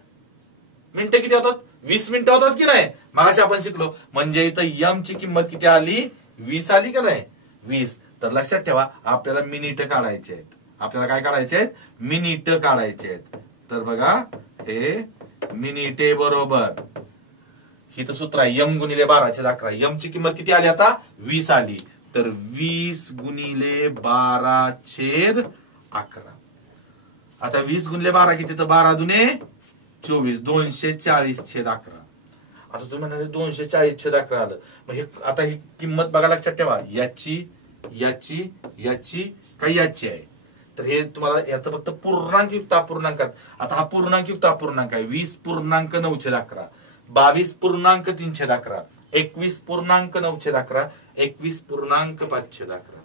20 मिनिटं होतात की नाही, मगाशी आपण शिकलो. म्हणजे इथं यम ची किंमत किती आली, 20 आली का नाही, 20. तर लक्षात ठेवा आपल्याला मिनिट काढायचे आहेत. आपल्याला काय काढायचे आहेत, मिनिट काढायचे आहेत. तर बघा हे मिनिटे बरोबर हिचं सूत्र आहे यम गुणिले 12/11. यम ची किंमत किती आली आता, 20 आली. तर 20 गुणिले 12/11. आता 20 गुणिले 12 किती, तर 12 दुने 24, 240/11. आता तुम्ही म्हणाले 240/11 आलं. मग हे आता ही किंमत बघा लक्षात ठेवा, याची याची याची काही याची आहे. तर हे तुम्हाला याचं फक्त पूर्णांक युक्त अपूर्णांकात. आता हा पूर्णांक युक्त अपूर्णांक आहे. 20.911, 22.311, 21.911, 21.511.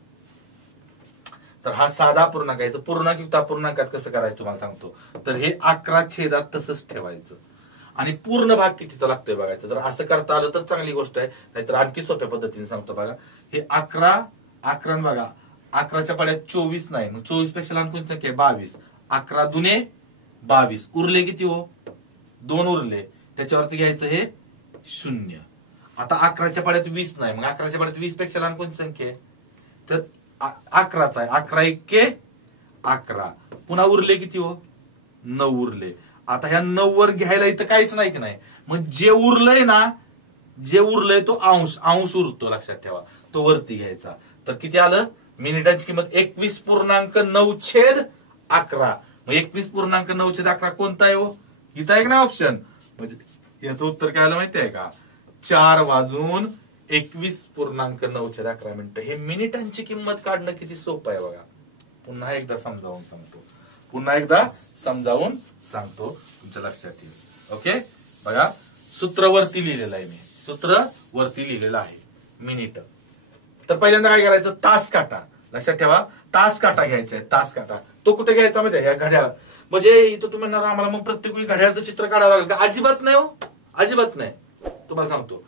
तर हा साधा पूर्णांक आहे. पूर्णांक युक्त अपूर्णांकात कसं करायचं तुम्हाला सांगतो. तर हे 11 तसंच ठेवायचं आणि पूर्ण भाग कितीचा लागतोय बघायचं. जर असं करता आलं तर चांगली गोष्ट आहे, नाहीतर आणखी सोप्या पद्धतीने सांगतो बघा. हे 11 बघा, 11च्या पाड्यात 24 नाही, मग 24 पेक्षा लहान कोणती संख्या आहे, 22. 11 दुने 22, उरले किती हो, 2 उरले. त्याच्यावरती घ्यायचं हे 0. आता 11च्या पाड्यात 20 नाही, मग 11च्या पाड्यात 20 पेक्षा लहान कोणती संख्या आहे, तर 11चा आहे. 11 1 11, पुन्हा उरले किती हो, 9 उरले. आता ह्या 9 वर घ्यायला इथं काहीच नाही की नाही, मग जे उरलंय ना, जे उरलंय तो अंश उरतो, लक्षात ठेवा, तो वरती घ्यायचा. तर किती आलं, मिनिटांची किंमत 21.9/11. मग 21.9/11 कोणता आहे हो, इथं आहे ना ऑप्शन. म्हणजे याचं उत्तर काय आलं माहिती आहे का, 4 वाजून 21.911 मिनिटं. हे मिनिटांची किंमत काढणं किती सोपं आहे बघा. पुन्हा एकदा समजावून सांगतो तुमच्या लक्षात येईल. ओके बघा, सूत्र वरती लिहिलेलं आहे मी, मिनिट. तर पहिल्यांदा काय करायचं, तास काटा. लक्षात ठेवा तास काटा घ्यायचा आहे. तास काटा तो कुठे घ्यायचा माहिती आहे, घड्याळ. म्हणजे इथं तुम्ही म्हणणार आम्हाला मग प्रत्येक वेळी घड्याळाचं चित्र काढावं लागेल का, अजिबात नाही हो, अजिबात नाही. तुम्हाला सांगतो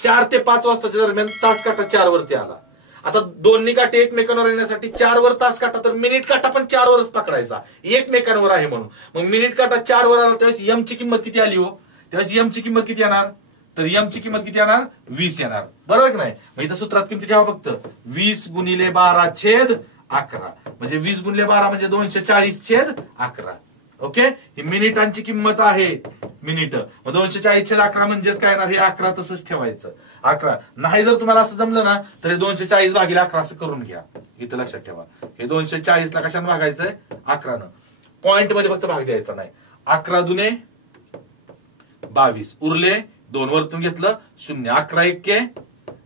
4 ते 5 वाजताच्या दरम्यान तास काटा 4 वरती आला. आता दोन्ही काटे एकमेकांवर येण्यासाठी 4 वर तास काटा, तर मिनिट काटा पण 4 वरच पकडायचा, एकमेकांवर आहे म्हणून. मग मिनिट काटा 4 वर आला त्यावेळेस यम ची किंमत किती आली हो, त्यावेळेस यम ची किंमत किती येणार, तर यम ची किंमत किती येणार, 20 येणार. बरोबर की नाही. मग इथं सूत्रात किमती ठेवा फक्त 20 गुणिले 12/11. म्हणजे 20 गुणिले 12 म्हणजे 240/11. ओके, ही मिनिटांची किंमत आहे, मिनिट. मग 240/11 म्हणजेच काय येणार, हे 11 तसंच ठेवायचं. 11 नाही, जर तुम्हाला असं जमलं ना तर हे 240/11 असं करून घ्या. इथं लक्षात ठेवा, हे 240 ला कशाने भागायचंय, 11. पॉइंट मध्ये फक्त भाग द्यायचा नाही. 11 दुने 22, उरले 2, वरतून घेतलं 0. 11 1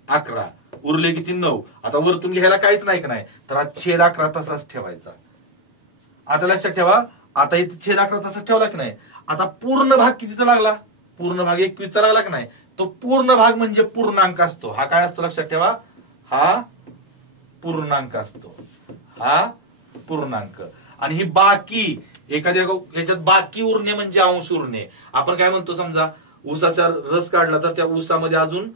11, उरले किती 9. आता वरतून घ्यायला काहीच नाही का नाही, तर हा छेद 11 तसाच ठेवायचा. आता लक्षात ठेवा, आता इथे छेद 11 तसाच ठेवला की नाही. आता पूर्ण भाग कितीचा लागला, पूर्ण भाग 21चा लागला की नाही. तो पूर्ण भाग म्हणजे पूर्णांक असतो. हा काय असतो लक्षात ठेवा, हा पूर्णांक असतो, हा पूर्णांक. आणि ही बाकी एखाद्या याच्यात बाकी उरणे म्हणजे अंश उरणे. आपण काय म्हणतो, समजा ऊसाचा रस काढला तर त्या ऊसामध्ये अजून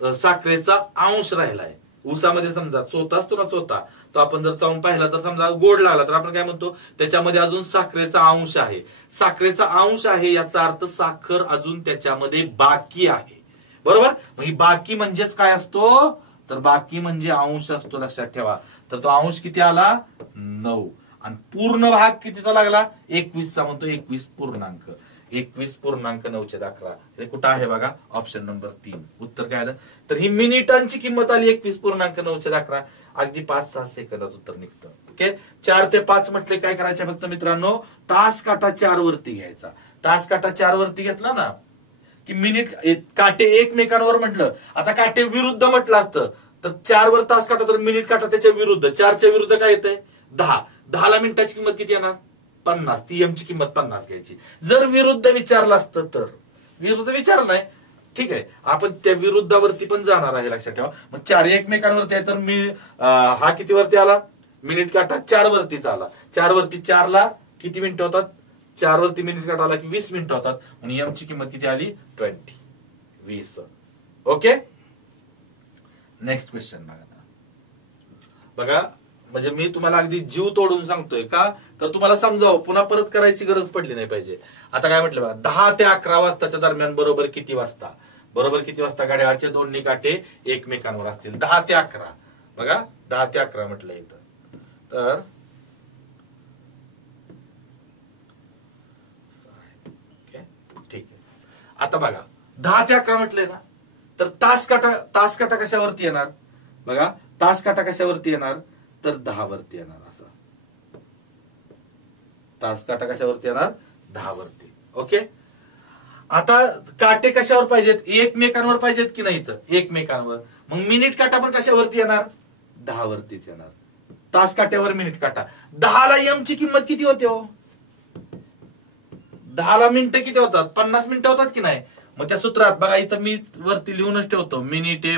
साखरेचा अंश राहिलाय. ऊसामध्ये समजा चोथा असतो ना, चोथा तो आपण जर चावून पाहिला तर समजा गोड लागला, तर आपण काय म्हणतो, त्याच्यामध्ये अजून साखरेचा अंश आहे. साखरेचा अंश आहे याचा अर्थ साखर अजून त्याच्यामध्ये बाकी आहे. बरोबर. मग ही बाकी म्हणजेच काय असतो, तर बाकी म्हणजे अंश असतो, लक्षात ठेवा. तर तो अंश किती आला, 9. आणि पूर्ण भाग कितीचा लागला, 21चा म्हणतो, 21.9/11. हे कुठं आहे बघा, ऑप्शन नंबर 3. उत्तर काय आलं, तर ही मिनिटांची किंमत आली 21.9/11. अगदी 5-6 सेकंदात उत्तर निघतं. ओके, 4 ते 5 म्हटले काय करायचे फक्त मित्रांनो, तास काटा 4 वरती घ्यायचा. तास काटा 4 वरती घेतला ना की मिनिट काटे एकमेकांवर म्हटलं. आता काटे विरुद्ध म्हटलं असतं तर 4 वर तास काटा, तर मिनिट काटा त्याच्या विरुद्ध. 4च्या विरुद्ध काय येतंय, 10. 10ला मिनिटाची किंमत किती येणार, 50. ती एम ची किंमत 50 घ्यायची. जर विरुद्ध विचारलं असतं तर, विरुद्ध विचारलं नाही, ठीक आहे, आपण त्या विरुद्धावरती पण जाणार आहे, लक्षात ठेवा. मग 4 एकमेकांवरती आहे, तर हा किती वरती आला, मिनिट काटा 4 वरतीच आला. 4 वरती 4ला किती मिनिटं होतात, 4 वरती मिनिट काटा आला की 20 मिनिटं होतात आणि एम ची किंमत किती आली 20. ओके. नेक्स्ट क्वेश्चन बघा. म्हणजे मी तुम्हाला अगदी जीव तोडून सांगतोय का तर तुम्हाला समजावं, पुन्हा परत करायची गरज पडली नाही पाहिजे. आता काय म्हटलं बघा, 10 ते 11 वाजताच्या दरम्यान बरोबर किती वाजता, बरोबर किती वाजता घड्याळाचे दोन्ही काटे एकमेकांवर असतील. 10 ते 11 बघा, 10 ते 11 म्हटलं इथं. तर ठीक आहे. आता बघा 10 ते 11 म्हटलंय ना, तर तास काटा कशावरती येणार बघा, तास काटा कशावरती येणार तर 10 वरती येणार. असं तास काटा कशावरती येणार 10 वरती. ओके. आता काटे कशावर पाहिजेत, एकमेकांवर पाहिजेत की नाही तर एकमेकांवर. मग मिनिट काटा पण कशावरती येणार 10 वरतीच येणार. तास काट्यावर मिनिट काटा. 10 ला एम ची किंमत किती होते हो, 10 ला मिनिटं किती होतात 50 मिनिटं होतात की नाही. मग त्या सूत्रात बघा इथं मी वरती लिहूनच ठेवतो, मिनिटे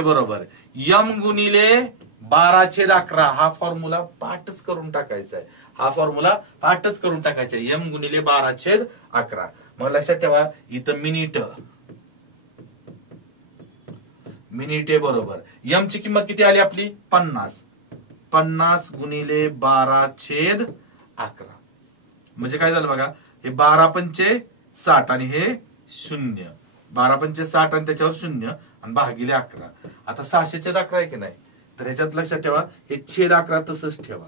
बरोबर यम गुणिले 12/11. हा फॉर्म्युला पाठच करून टाकायचा आहे, हा फॉर्म्युला पाठच करून टाकायचा आहे, यम गुणिले 12/11. मग लक्षात ठेवा इथं मिनिटे बरोबर यम ची किंमत किती आली आपली 50 गुणिले 12/11. म्हणजे काय झालं बघा, हे 12×5 = 60 आणि हे 0. 12×5 = 60 आणि त्याच्यावर 0 आणि भागिले 11. आता 600/11 आहे की नाही, तर ह्याच्यात लक्षात ठेवा हे छेद 11 तसंच ठेवा.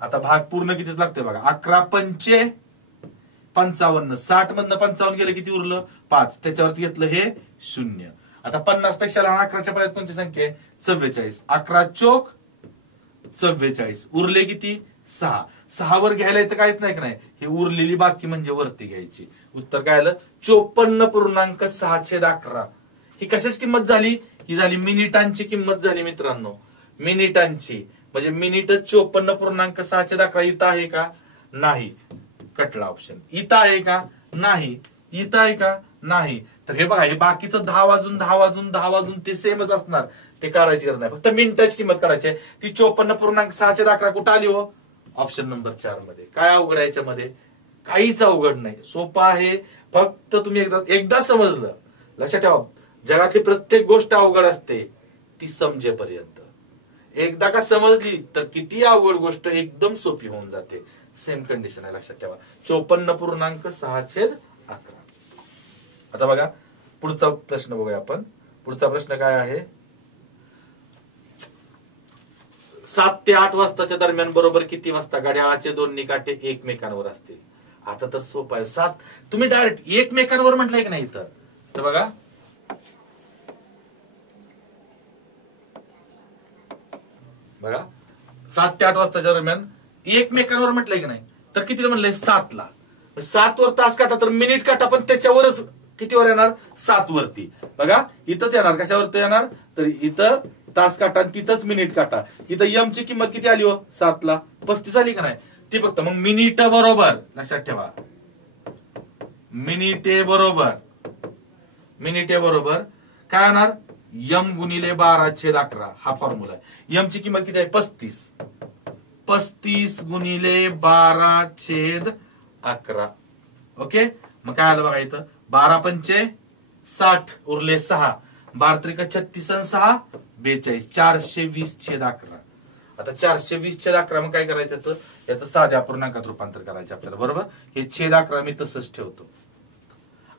आता भाग पूर्ण कितीच लागतोय बघा, 11×5 = 55. 60 मधनं 55 गेलं किती उरलं 5, त्याच्यावरती घेतलं हे 0. आता 50 पेक्षा लहान 11च्या पर्यंत कोणती संख्या आहे 44. 11×4 = 44. उरले किती 6 वर घ्यायला इथं काहीच नाही की नाही, हे उरलेली बाकी म्हणजे वरती घ्यायची. उत्तर काय आलं 54.6/11. ही कशाची किंमत झाली, ही झाली मिनिटांची किंमत झाली मित्रांनो, मिनिटांची. म्हणजे मिनिट 54.6/11. इथं आहे का नाही, कटला ऑप्शन. इथं आहे का नाही, इथं आहे का नाही. तर हे बघा, हे बाकीचं 10 वाजून ते सेमच असणार, ते काढायची गरज नाही, फक्त मिनिटाची किंमत काढायची. ती 54.6/11 कुठं आली हो, ऑप्शन नंबर 4 मध्ये. काय अवघड आहे याच्यामध्ये, काहीच अवघड नाही, सोपं आहे. फक्त तुम्ही एकदा समजलं. लक्षात ठेवा, जगातली प्रत्येक गोष्ट अवघड असते ती समजेपर्यंत. एकदा का समजली तर किती अवघड गोष्ट एकदम सोपी होऊन जाते. सेम कंडिशन आहे, लक्षात ठेवा. 54.6/11. आता बघा पुढचा प्रश्न बघूया आपण. पुढचा प्रश्न काय आहे, 7 ते 8 वाजताच्या दरम्यान बरोबर किती वाजता घड्याळाचे दोन्ही काटे एकमेकांवर असतील. आता तर सोपं आहे. 7 तुम्ही डायरेक्ट एकमेकांवर म्हटलंय की नाही इथं, तर बघा बघा 7 ते 8 वाजताच्या दरम्यान एकमेकांवर म्हटलंय की नाही, तर कितीला म्हणलंय 7 ला. 7 वर तास काटा, तर मिनिट काटा पण त्याच्यावरच कितीवर येणार 7 वरती. बघा इथंच येणार, कशावरती येणार तर इथं तास काटा आणि तिथंच मिनिट काटा. इथं यम ची किंमत किती आली हो 7 ला 35 आली का नाही ती फक्त. मग मिनिट बरोबर, लक्षात ठेवा मिनिटे बरोबर काय होणार यम गुणिले 12/11. हा फॉर्म्युला आहे. यम ची किंमत किती आहे 35 गुणिले 12/11. ओके. मग काय आलं बघा इथं 12×5 = 60 उरले 6, 12×3 = 36 आणि 6 42. 420/11. आता 420/11 मग काय करायचं तर याचं साध्या पूर्णांकात रूपांतर करायचं आपल्याला. बरोबर, हे छेद 11 मी तसंच ठेवतो.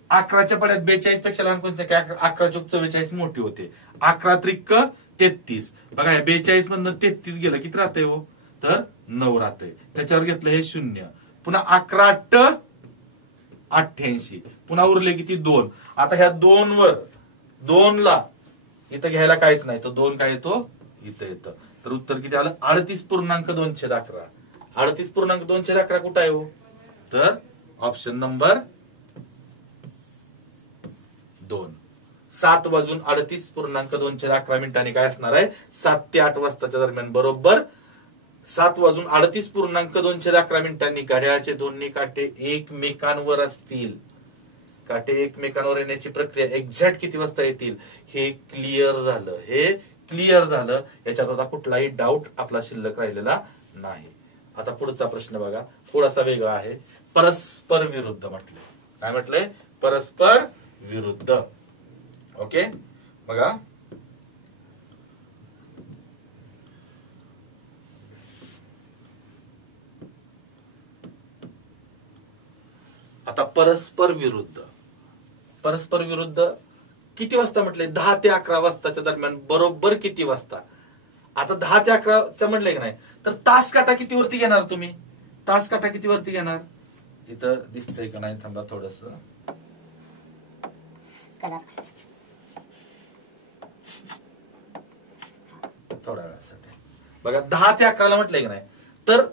11च्या पड्यात 42 पेक्षा लहान कोणत्या, 11×4 = 44 मोठी होते. 11×3 = 33. बघा 42 मधनं 33 गेलं किती राहतंय हो तर 9 राहतंय. त्याच्यावर घेतलं हे 0. पुन्हा 11×8 = 88. पुन्हा उरले किती 2. आता ह्या 2 वर 2 ला इथं घ्यायला काहीच नाही, तो 2 काय येतो इथं येतं. तर उत्तर किती आलं 38.2/11. 38.2/11 कुठं आहे हो तर ऑप्शन नंबर 2. 7 वाजून 38.2/11 मिनिटांनी काय असणार आहे 7 ते 8 वाजताच्या दरम्यान बरोबर 7 वाजून 38.2/11 मिनिटांनी घड्याळाचे दोन्ही काटे एकमेकांवर असतील. काटे एकमेकांवर येण्याची प्रक्रिया एक्झॅक्ट किती वाजता येतील हे क्लिअर झालं. याच्यात आता कुठलाही डाऊट आपला शिल्लक राहिलेला नाही. आता पुढचा प्रश्न बघा, थोडासा वेगळा आहे. परस्पर विरुद्ध म्हटलंय. काय म्हटलंय? परस्पर विरुद्ध. ओके बघा, आता परस्पर विरुद्ध. परस्पर विरुद्ध किती वाजता म्हटले? 10 ते 11 वाजताच्या दरम्यान. बरोबर किती वाजता? आता 10 ते 11च्या म्हटलंय की नाही, तर तास काटा किती वरती घेणार तुम्ही? तास काटा किती वरती घेणार? इथं दिसतंय का नाही? थांबा थोडस, थोड्या वेळासाठी बघा. 10 ते 11ला म्हटलंय की नाही, तर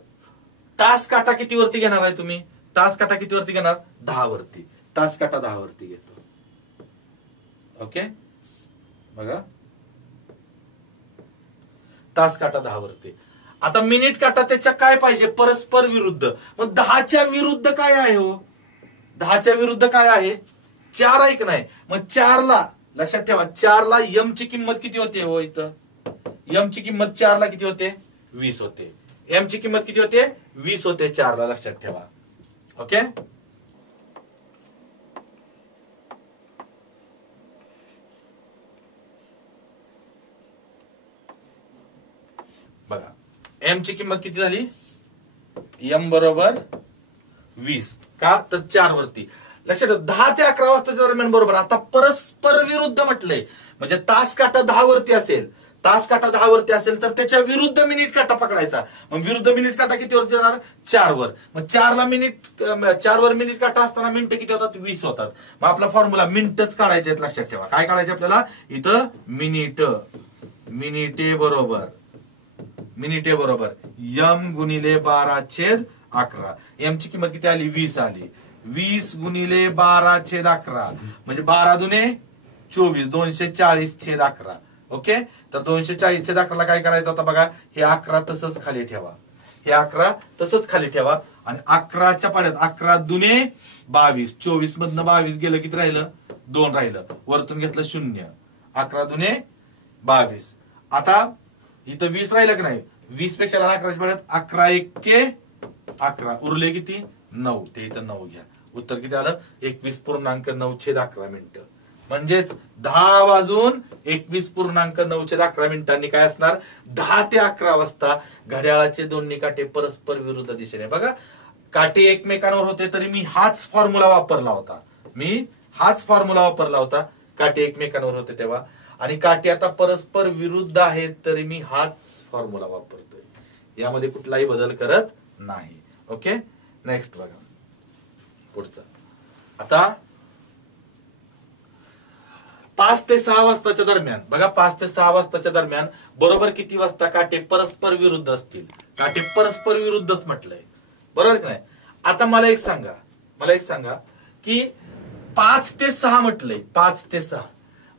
तास काटा किती वरती घेणार आहे तुम्ही? तास काटा किती वरती घेणार? 10 वरती. तास काटा 10 वरती घेतो. ओके बघा, तास काटा 10 वरती. आता मिनिट काटा त्याच्या काय पाहिजे? परस्पर विरुद्ध. मग 10च्या विरुद्ध काय आहे हो? 10च्या विरुद्ध काय आहे? 4 आहे की नाही? मग 4ला लक्षात ठेवा, 4ला यम ची किंमत किती होते हो? इथं यम ची किंमत 4ला किती होते? 20 होते. एम ची किंमत किती होते? 20 होते 4ला. लक्षात ठेवा. ओके बघा, एम ची किंमत किती झाली? एम बरोबर 20. का? तर 4 वरती. लक्षात ठेवा, 10 ते 11 वाजताच्या दरम्यान बरोबर. आता परस्पर विरुद्ध म्हटलंय म्हणजे तास काटा 10 वरती असेल, तास काटा 10 वरती असेल तर त्याच्या विरुद्ध मिनिट काटा पकडायचा. मग विरुद्ध मिनिट काटा किती वरती जाणार? 4 वर. मग 4ला मिनिट, 4 वर मिनिट काटा असताना मिनिटं किती होतात? 20 होतात. मग आपला फॉर्म्युला मिनिटच काढायचे आहेत. लक्षात ठेवा, काय काढायचे आपल्याला? इथं मिनिट. मिनिटे बरोबर, मिनिटे बरोबर यम गुणिले 12/11. एम ची किंमत किती आली? 20 आली. 20 गुणिले 12/11 म्हणजे 12 दुने 24. 240/11. ओके, तर 240/11 काय करायचं? आता बघा, हे 11 तसंच खाली ठेवा, हे 11 तसंच खाली ठेवा. आणि 11च्या पाड्यात 11 दुने 22. 24 मधनं 22 गेलं, किती राहिलं? 2 राहिलं. वरतून घेतलं 0. 11 दुने 22. आता इथं 20 राहिलं की नाही? 20 पेक्षा 11च्या पाड्यात 11 एके 11. उरले किती? 9. ते इथं 9 घ्या. उत्तर किती आलं? 21.9/11 मिनिटं. म्हणजेच 10 वाजून 21.9/11 मिनिटांनी काय असणार? 10 ते 11 वाजता घड्याळाचे दोन्ही काटे परस्पर विरुद्ध दिशेने. बघा, काटे एकमेकांवर होते तरी मी हाच फॉर्म्युला वापरला होता. मी हाच फॉर्म्युला वापरला होता. काटे एकमेकांवर होते तेव्हा. आणि काटे आता परस्पर विरुद्ध आहेत तरी मी हाच फॉर्म्युला वापरतोय. यामध्ये कुठलाही बदल करत नाही. ओके, नेक्स्ट बघा पुढचा. आता 5 ते 6 वाजताच्या दरम्यान बघा, 5 ते 6 वाजताच्या दरम्यान बरोबर किती वाजता काटे परस्पर विरुद्ध असतील? काटे परस्पर विरुद्धच म्हटलंय, बरोबर की नाही? आता मला एक सांगा की 5 ते 6 म्हटलंय. 5 ते 6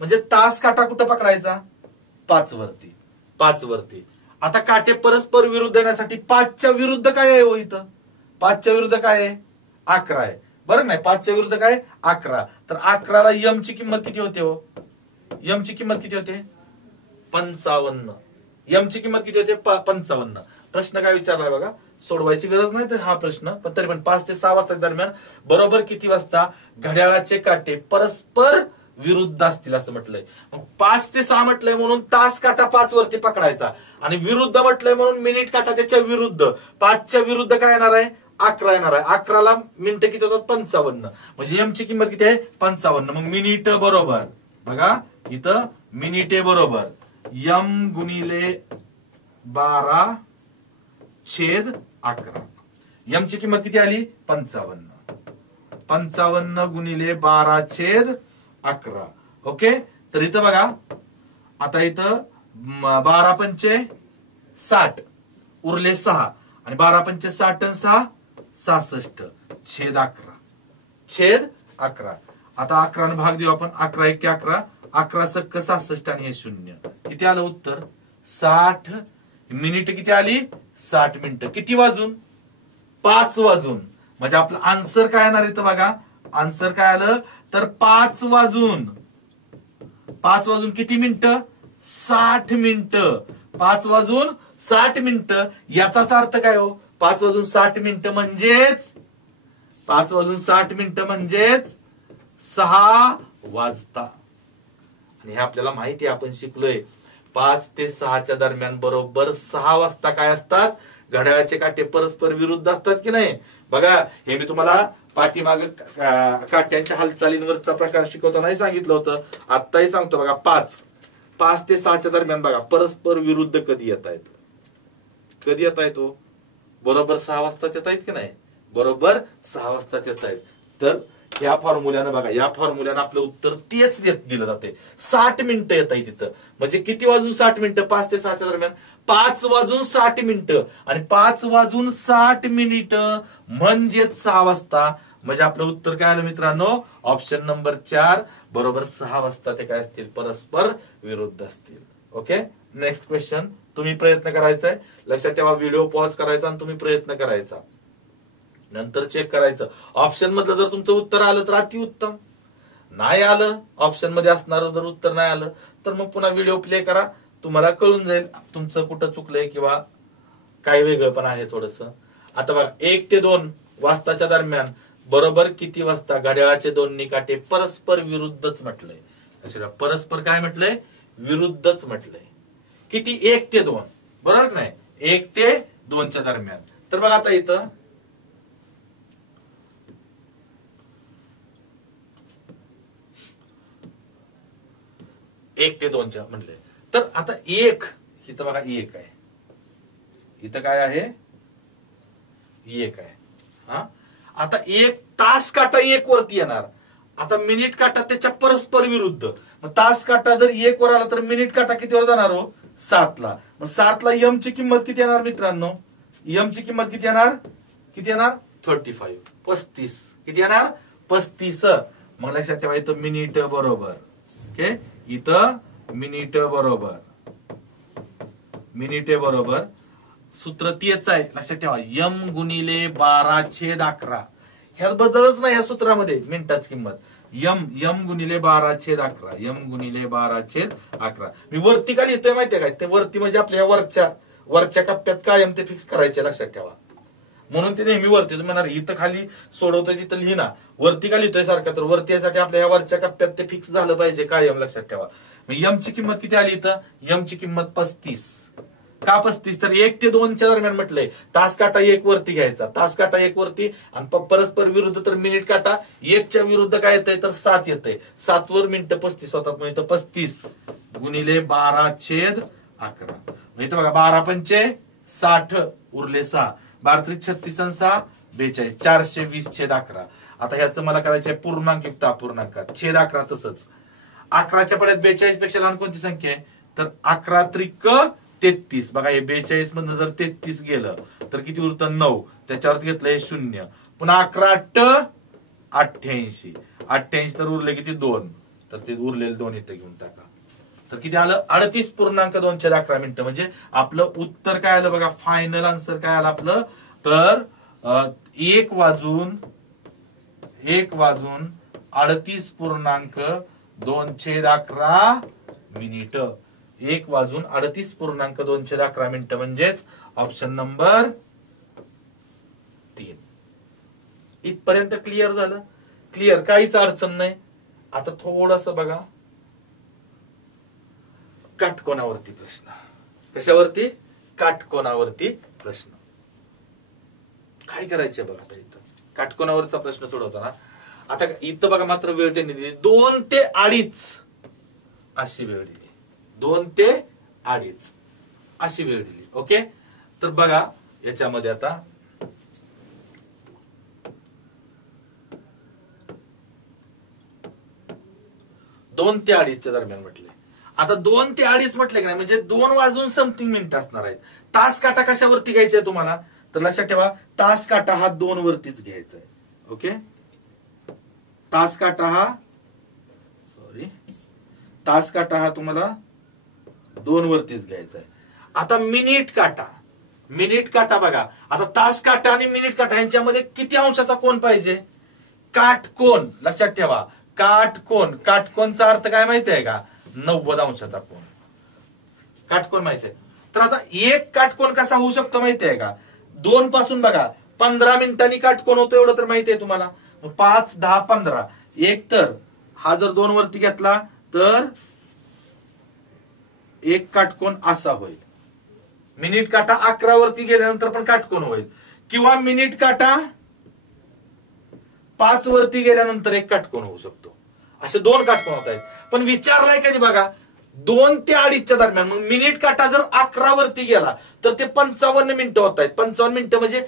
म्हणजे तास काटा कुठं पकडायचा? 5 वरती. 5 वरती. आता काटे परस्पर विरुद्ध येण्यासाठी 5च्या विरुद्ध काय आहे हो? इथं 5च्या विरुद्ध काय आहे? 11 आहे, बरं नाही? 5च्या विरुद्ध काय? 11. तर 11ला यम ची किंमत किती होते हो? यम ची किंमत किती होते? 55. यम ची किंमत किती होते? 55. प्रश्न काय विचारलाय बघा, सोडवायची गरज नाही तर हा प्रश्न, पण तरी पण 5 ते 6 वाजता दरम्यान बरोबर किती वाजता घड्याळाचे काटे परस्पर विरुद्ध असतील असं म्हटलंय. 5 ते 6 म्हटलंय म्हणून तास काटा 5 वरती पकडायचा. आणि विरुद्ध म्हटलंय म्हणून मिनिट काटा त्याच्या विरुद्ध. 5च्या विरुद्ध काय येणार आहे? 11 येणार आहे. 11ला मिनिटं किती होतात? 55. म्हणजे एम ची किंमत किती आहे? 55. मग मिनिट बरोबर बघा, इथं मिनिटे बरोबर यम गुणिले 12/11. यम ची किंमत किती आली? 55. 55 गुणिले 12/11. ओके, तर इथं बघा, आता इथं 12×5 60 उरले 6 आणि 12×5 60 आणि 6 66 छेद 11. आता 11 ने भाग देऊ आपण. 11 × 11 11 सक्क 66 आणि हे 0. किती आलं उत्तर? 60 मिनिट. किती आली? 60 मिनिटं. किती वाजून? 5 वाजून. म्हणजे आपलं आन्सर काय येणार इथं बघा, आन्सर काय आलं तर 5 वाजून किती मिनिटं? 60 मिनिटं. 5 वाजून 60 मिनिटं. याचाच अर्थ काय हो? 5:60 म्हणजेच 5:60 म्हणजेच 6 वाजता. आणि हे आपल्याला माहिती आहे, आपण शिकलोय 5 ते 6च्या दरम्यान बरोबर 6 वाजता काय असतात, घड्याळाचे काटे परस्पर विरुद्ध असतात की नाही. बघा, हे मी तुम्हाला पाठीमाग काट्यांच्या हालचालींवरचा प्रकार शिकवतानाही सांगितलं होतं, आत्ताही सांगतो. बघा, 5 ते 6च्या दरम्यान बघा परस्पर विरुद्ध कधी येत आहेत, कधी येत आहेत तो बरोबर 6 वाजताच येत आहेत की नाही, बरोबर 6 वाजताच येत आहेत. तर या फॉर्म्युल्यानं बघा, या फॉर्म्युल्यानं आपलं उत्तर तेच दिलं जाते. 60 मिनिटं येत आहे तिथं. म्हणजे किती वाजून 60 मिनिटं, 5 ते 6च्या दरम्यान 5 वाजून 60 मिनिटं. आणि 5 वाजून 60 मिनिटं म्हणजेच 6 वाजता. म्हणजे आपलं उत्तर काय आलं मित्रांनो, ऑप्शन नंबर 4 बरोबर 6 वाजता ते काय असतील, परस्पर विरुद्ध असतील. Okay, next question. तुम्ही प्रयत्न करायचा आहे, लक्षात ठेवा, व्हिडिओ पॉज करायचा आणि तुम्ही प्रयत्न करायचा, नंतर चेक करायचं. ऑप्शन मधलं जर तुमचं उत्तर आलं तर अतिउत्तम, नाही आलं ऑप्शन मध्ये असणार जर उत्तर नाही आलं तर मग पुन्हा व्हिडिओ प्ले करा, तुम्हाला कळून जाईल तुमचं कुठं चुकलंय किंवा काय वेगळं पण आहे थोडस. आता बघा, 1 ते 2 वाजताच्या दरम्यान बरोबर किती वाजता घड्याळाचे दोन्ही काटे परस्पर विरुद्धच म्हटलंय. परस्पर काय म्हटलंय, विरुद्धच म्हटलंय. किती, 1 ते 2, बरोबर नाही, 1 ते 2च्या दरम्यान. तर बघा आता इथं 1 ते 2च्या म्हटले, तर आता 1 इथं बघा, 1 आहे, इथं काय आहे, 1 आहे. हा, आता 1 तास काटा 1 वरती येणार. आता मिनिट काटा त्याच्या परस्पर विरुद्ध. मग तास काटा जर 1 वर आला तर मिनिट काटा कितीवर जाणार हो, 7 ला. मग 7 ला यम ची किंमत किती येणार मित्रांनो, यम ची किंमत किती येणार, 35, 35. किती येणार, 35. मग लक्षात ठेवा, इथं मिनिट बरोबर, ओके, इथं मिनिट बरोबर सूत्र तेच आहे, लक्षात ठेवा, यम गुणिले 12/11. ह्यात बदलच नाही, या सूत्रामध्ये मिनिटाची किंमत यम गुणिले 12/11, यम गुणिले 12/11. मी वरती का लिहितोय माहितीये काय, ते वरती म्हणजे आपल्या वरच्या कप्प्यात कायम ते फिक्स करायचे, लक्षात ठेवा. म्हणून ते नेहमी वरती, तुम्ही म्हणणार इथं खाली सोडवतोय तिथं लिहिना, वरती का लिहितोय सारखं, तर वरती यासाठी आपल्या या वरच्या कप्प्यात ते फिक्स झालं पाहिजे कायम, लक्षात ठेवा. यम ची किंमत किती आली इथं, यम ची किंमत 35. का 35, तर 1 ते 2च्या दरम्यान म्हटलंय, तास काटा 1 वरती घ्यायचा, तास काटा 1 वरती, आणि परस्पर विरुद्ध तर मिनिट काटा 1च्या विरुद्ध काय येतंय, तर 7 येतंय. 7 वर मिनिटं 35 होतात, म्हणजे इथं 35 गुणिले 12/11. इथं बघा, 12×5 60 उरले 6, 12×3 = 36, 6 42, 420/11. आता ह्याचं मला करायचं आहे पूर्णांक युक्त अपूर्णांकात, 11 तसंच. 11च्या पड्यात 42 पेक्षा लहान कोणती संख्या आहे, तर 11×3 = 33. बघा, हे 42 मधनं जर 33 गेलं तर किती उरतं, 9. त्याच्यावर घेतलं हे 0. पुन्हा 11×8 = 88, 88 तर उरले किती, 2. तर ते उरलेले 2 इथं घेऊन टाका. तर किती आलं, 38.211 मिनिटं. म्हणजे आपलं उत्तर काय आलं बघा, फायनल आन्सर काय आलं आपलं, तर 1 वाजून 38.211 मिनिट. 1 वाजून 38.211 मिनिटं म्हणजेच ऑप्शन नंबर 3. इथपर्यंत क्लिअर झालं, क्लिअर, काहीच अडचण नाही. आता थोडस बघा, काटकोनावरती प्रश्न. कशावरती, काटकोनावरती प्रश्न. काय करायचे बघा, आता इथं काटकोनावरचा प्रश्न सोडवताना आता इथं बघा, मात्र वेळ त्यांनी दिली 2 ते 2.5 अशी वेळ दिली, 2 ते 2.5 अशी वेळ दिली. ओके, तर बघा याच्यामध्ये आता दोन ते 2.5च्या दरम्यान म्हटले. आता 2 ते 2.5 म्हटले की नाही, म्हणजे 2 वाजून समथिंग मिनिट असणार आहेत. तास काटा कशावरती घ्यायचा आहे तुम्हाला, तर लक्षात ठेवा, तास काटा हा 2 वरतीच घ्यायचा आहे. ओके, तास काटा हा तुम्हाला 2 वरतीच घ्यायचा आहे. आता मिनिट काटा बघा, आता तास काटा आणि मिनिट काटा यांच्यामध्ये किती अंशाचा कोन पाहिजे, काटकोन. लक्षात ठेवा, काटकोनचा अर्थ काय माहिती आहे का, 90 अंशाचा कोन. काटकोन माहिती आहे. तर आता एक काटकोन कसा होऊ शकतो माहिती आहे का, 2 पासून बघा 15 मिनिटांनी काटकोन होतो एवढं तर माहिती आहे तुम्हाला. 5, 10, 15 एक तर हा जर 2 वरती घेतला तर एक काटकोन असा होईल. मिनिट काटा 11 वरती गेल्यानंतर पण काटकोन होईल, किंवा मिनिट काटा 5 वरती गेल्यानंतर एक काटकोन होऊ शकतो. असे 2 काटकोन होत आहेत. पण विचारलाय कधी बघा 2 ते 2:30च्या दरम्यान. मग मिनिट काटा जर 11 वरती गेला तर ते 55 मिनिटं होत आहेत. 55 मिनिटं म्हणजे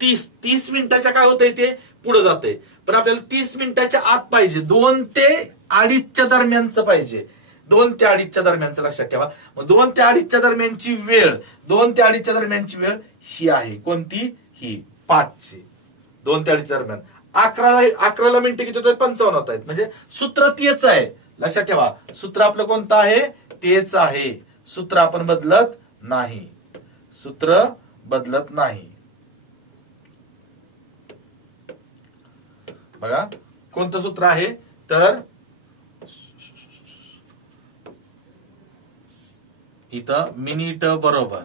30 मिनिटाच्या काय होतंय ते पुढे जाते. पण आपल्याला 30 मिनिटाच्या आत पाहिजे. 2 ते 2:30च्या दरम्यानचं पाहिजे. 2 ते 2:30च्या दरम्यानचं लक्षात ठेवा. मग 2 ते 2:30च्या दरम्यानची वेळ 2 ते 2:30च्या दरम्यानची वेळ ही आहे. कोणती? ही 5 2 ते 2:30च्या दरम्यान. 11ला मिनिटं किती होत? 55 होत आहेत. म्हणजे सूत्र तेच आहे. लक्षात ठेवा सूत्र आपलं कोणतं आहे? तेच आहे. सूत्र आपण बदलत नाही. सूत्र बदलत नाही. बघा कोणतं सूत्र आहे तर इथं मिनिट बरोबर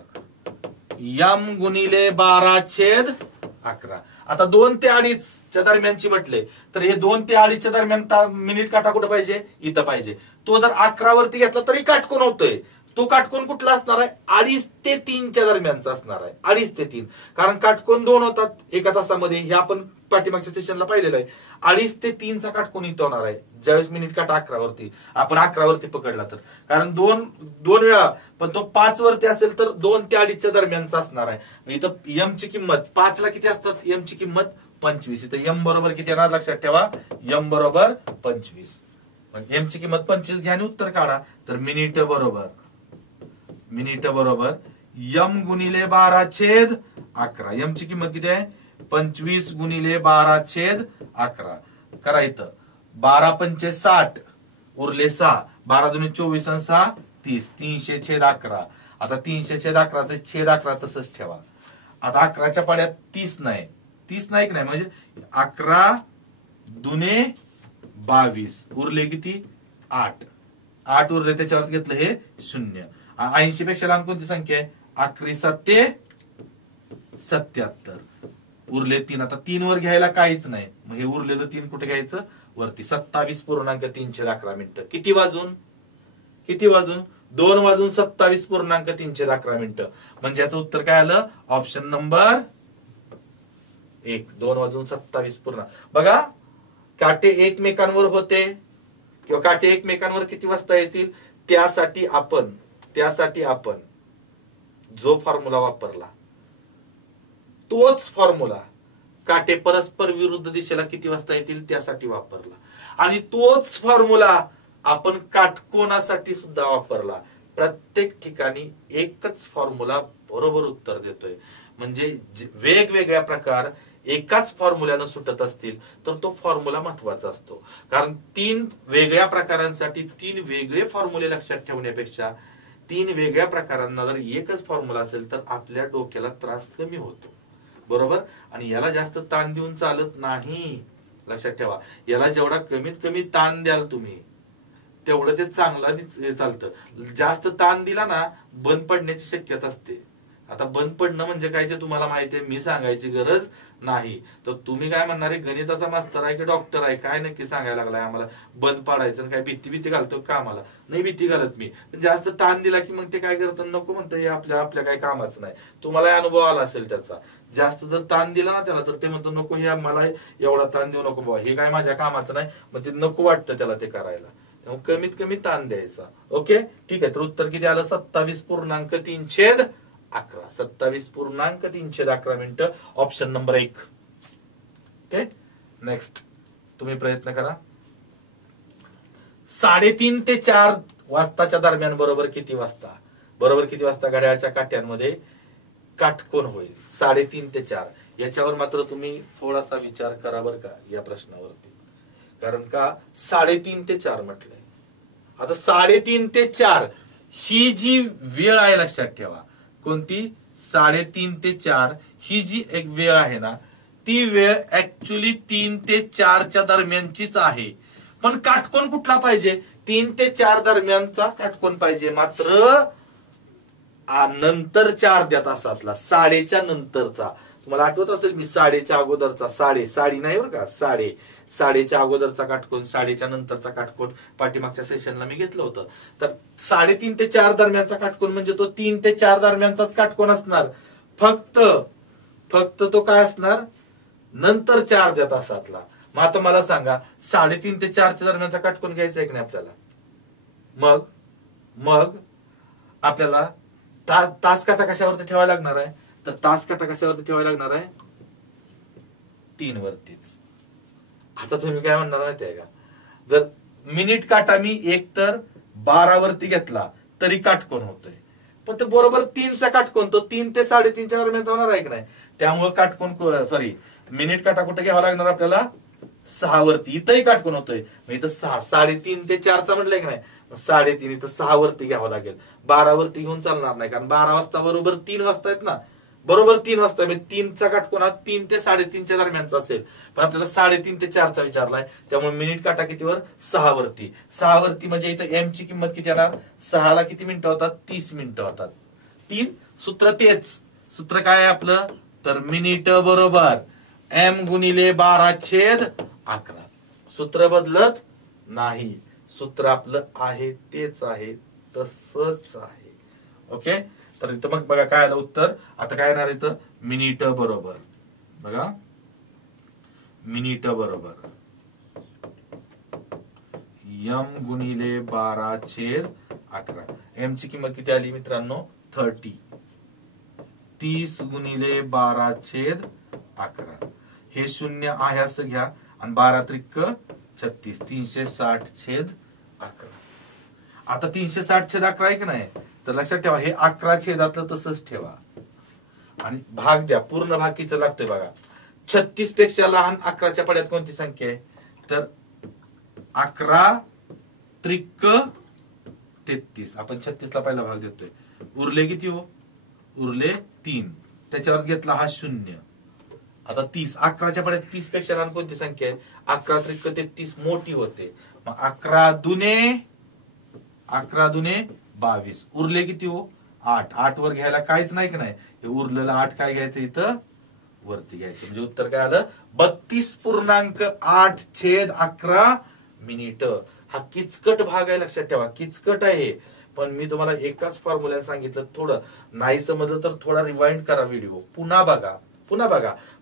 यम गुणिले 12/11. आता 2 ते 2:30च्या दरम्यानची म्हटले तर हे 2 ते 2:30च्या दरम्यान मिनिट काटा कुठं पाहिजे? इथं पाहिजे. तो जर 11 वरती घेतला तरी काटकोन होतोय. तो काटकोन कुठला असणार आहे? 2:30 ते 3च्या दरम्यानचा असणार आहे. 2:30 ते 3 कारण काटकोन 2 होतात एका तासामध्ये. हे आपण पाठीमागच्या सेशनला पाहिलेलं आहे. 2:30 ते 3चा काटकोन इथं होणार आहे ज्यावेळेस मिनिट काटा 11 वरती आपण 11 वरती पकडला तर. कारण दोन वेळा पण तो 5 वरती असेल तर 2 ते 2:30च्या दरम्यानचा असणार आहे. इथं एम ची किंमत 5 ला किती असतात? एम ची किंमत 25. इथं एम बरोबर किती येणार लक्षात ठेवा. एम बरोबर 25. एम ची किंमत 25 घ्या आणि उत्तर काढा. तर मिनिट बरोबर यम गुणिले 12/11. एम ची किंमत किती आहे? 25 गुणिले 12/11. करा इथं 12×5 = 60 उरले 6. 12 दूनी 24 आणि 6 30. 300/11. आता 300/11 तर 11 तसंच ठेवा. आता 11च्या पाड्यात 30 नाही. 30 नाही की नाही म्हणजे 11 दुने 22 उरले किती? 8. 8 उरले त्याच्यावर घेतलं हे 0. 80 पेक्षा लहान कोणती संख्या आहे? 11×7 = 77. उरले 3. आता 3 वर घ्यायला काहीच नाही. मग हे उरलेलं 3 कुठे घ्यायचं? वरती. 27.311 मिनिटं. किती वाजून 2 वाजून 27.311 मिनिटं. म्हणजे याचं उत्तर काय आलं? Option number 1. 2 वाजून 27 पूर्ण. बघा काटे एकमेकांवर होते किंवा काटे एकमेकांवर किती वाजता येतील त्यासाठी आपण जो फॉर्म्युला वापरला तोच फॉर्म्युला काटे परस्पर विरुद्ध दिशेला किती वाजता येतील त्यासाठी वापरला. आणि तोच फॉर्म्युला आपण काटकोनासाठी सुद्धा वापरला. प्रत्येक ठिकाणी एकच फॉर्म्युला बरोबर उत्तर देतोय. म्हणजे वेगवेगळ्या प्रकार एकाच फॉर्म्युल्यानं सुटत असतील तर तो फॉर्म्युला महत्वाचा असतो. कारण 3 वेगळ्या प्रकारांसाठी 3 वेगळे फॉर्म्युले लक्षात ठेवण्यापेक्षा 3 वेगळ्या प्रकारांना जर एकच फॉर्म्युला असेल तर आपल्या डोक्याला त्रास कमी होतो. बरोबर. आणि याला जास्त ताण देऊन चालत नाही. लक्षात ठेवा याला जेवढा कमीत कमी ताण द्याल तुम्ही तेवढं ते चांगलं चालतं. जास्त ताण दिला ना बंद पडण्याची शक्यता असते. आता बंद पडणं म्हणजे काय ते तुम्हाला माहिती आहे. मी सांगायची गरज नाही. तर तुम्ही काय म्हणणार आहे? गणिताचा मास्तर आहे की डॉक्टर आहे? काय नक्की सांगायला लागलाय आम्हाला बंद पाडायचं? काय भीती घालतो का आम्हाला? नाही भीती घालत मी. जास्त ताण दिला की मग ते काय करतं नको म्हणतं हे आपल्या काय कामाचं नाही. तुम्हाला अनुभव आला असेल त्याचा. जास्त जर ताण दिला ना त्याला तर ते म्हणतो नको हे मला एवढा ताण देऊ नको बाबा हे काय माझ्या कामाचं नाही. मग ते नको वाटतं त्याला ते करायला. कमीत कमी ताण द्यायचा. ओके ठीक आहे. तर उत्तर किती आलं? 27.311. 27.311 मिनिटं. Option number 1. ओके नेक्स्ट तुम्ही प्रयत्न करा. 3:30 ते 4 वाजताच्या दरम्यान बरोबर किती वाजता घड्याळाच्या काट्यांमध्ये काटकोन होईल? 3:30 ते 4. याच्यावर मात्र तुम्ही थोडासा विचार करा बरं का या प्रश्नावरती. कारण का 3:30 ते 4 म्हटलंय. आता 3:30 ते 4 ही जी वेळ आहे लक्षात ठेवा. कोणती? 3:30 ते 4 ही जी एक वेळ आहे ना ती वेळ ऍक्च्युली 3 ते 4च्या दरम्यानचीच आहे. पण काटकोन कुठला पाहिजे? 3 ते 4 दरम्यानचा काटकोन पाहिजे. मात्र नंतरच्या अर्ध्या तासातला, साडेच्या नंतरचा. तुम्हाला आठवत असेल मी साडेच्या अगोदरचा, साडी नाही बरं का, साडेच्या अगोदरचा काटकोन, साडेच्या नंतरचा काटकोन पाठीमागच्या सेशनला मी घेतलं होतं. तर 3:30 ते 4 दरम्यानचा काटकोन म्हणजे तो 3 ते 4 दरम्यानचाच काटकोन असणार. फक्त तो काय असणार, नंतरच्या अर्ध्या तासातला. मग आता मला सांगा 3:30 ते 4च्या दरम्यानचा काटकोन घ्यायचा आहे की नाही आपल्याला. मग आपल्याला तास काटा कशावरती ठेवायला लागणार आहे, तर तास काटा कशावरती ठेवायला लागणार आहे, 3 वरतीच. आता तुम्ही काय म्हणणार माहिती आहे का, जर मिनिट काटा मी एक तर 12 वरती घेतला तरी काटकोन होतोय, पण ते बरोबर 3चा काटकोन तो 3 ते 3:30च्या दरम्यान होणार आहे की नाही. त्यामुळे काटकोन मिनिट काटा कुठे घ्यावा लागणार आपल्याला, 6 वरती. इथंही काटकोन होतोय, मग इथं 6, 3:30 ते 4चा म्हटलंय की नाही, 3:30 इथं 6 वरती घ्यावं लागेल. 12 वरती घेऊन चालणार नाही, कारण 12 वाजता बरोबर 3 वाजता आहेत ना, बरोबर 3 वाजता. म्हणजे 3चा काटकोन हा 3 ते 3:30च्या दरम्यानचा असेल, पण आपल्याला 3:30 ते 4चा विचारलाय. त्यामुळे मिनिट काटा कितीवर, 6 वरती. 6 वरती म्हणजे इथं एम ची किंमत किती येणार, 6ला किती मिनिटं होतात, 30 मिनिटं होतात. 3 सूत्र तेच, सूत्र काय आहे आपलं, तर मिनिट बरोबर एम गुणिले 12/11. सूत्र बदलत नाही, सूत्र आपलं आहे तेच आहे, तसंच आहे. ओके, तर इथं मग बघा काय आलं उत्तर. आता काय येणार इथं, मिनिट बरोबर, बघा मिनिट बरोबर एम गुणिले 12/11. एम ची किंमत किती आली मित्रांनो, 30. 30 गुणिले 12/11. हे 0 आहे असं घ्या, आणि 12 त्रिक 36, 360/11. आता 360/11 आहे की नाही, तर लक्षात ठेवा हे 11 छेदातलं तसंच ठेवा, आणि भाग द्या. पूर्ण भाग किती लागतोय बघा. 36 पेक्षा लहान 11च्या पड्यात कोणती संख्या आहे, तर 11 त्रिक 33. आपण 36ला पहिला भाग देतोय. उरले किती हो, उरले 3. त्याच्यावर घेतला हा 0. आता 30, 11च्या पड्यात 30 पेक्षा लहान कोणती संख्या आहे, 11 त्रिक 33 मोठी होते. मग 11 दुने 22. उरले किती हो, 8. 8 वर घ्यायला काहीच नाही की नाही, हे उरलेलं 8 काय घ्यायचं इथं वरती घ्यायचं. म्हणजे उत्तर काय आलं, 32.8/11 मिनिट. हा किचकट भाग आहे, लक्षात ठेवा किचकट आहे. पण मी तुम्हाला एकाच फॉर्म्युला सांगितलं, थोडं नाही समजलं तर थोडा रिवाइंड करा व्हिडिओ, पुन्हा बघा.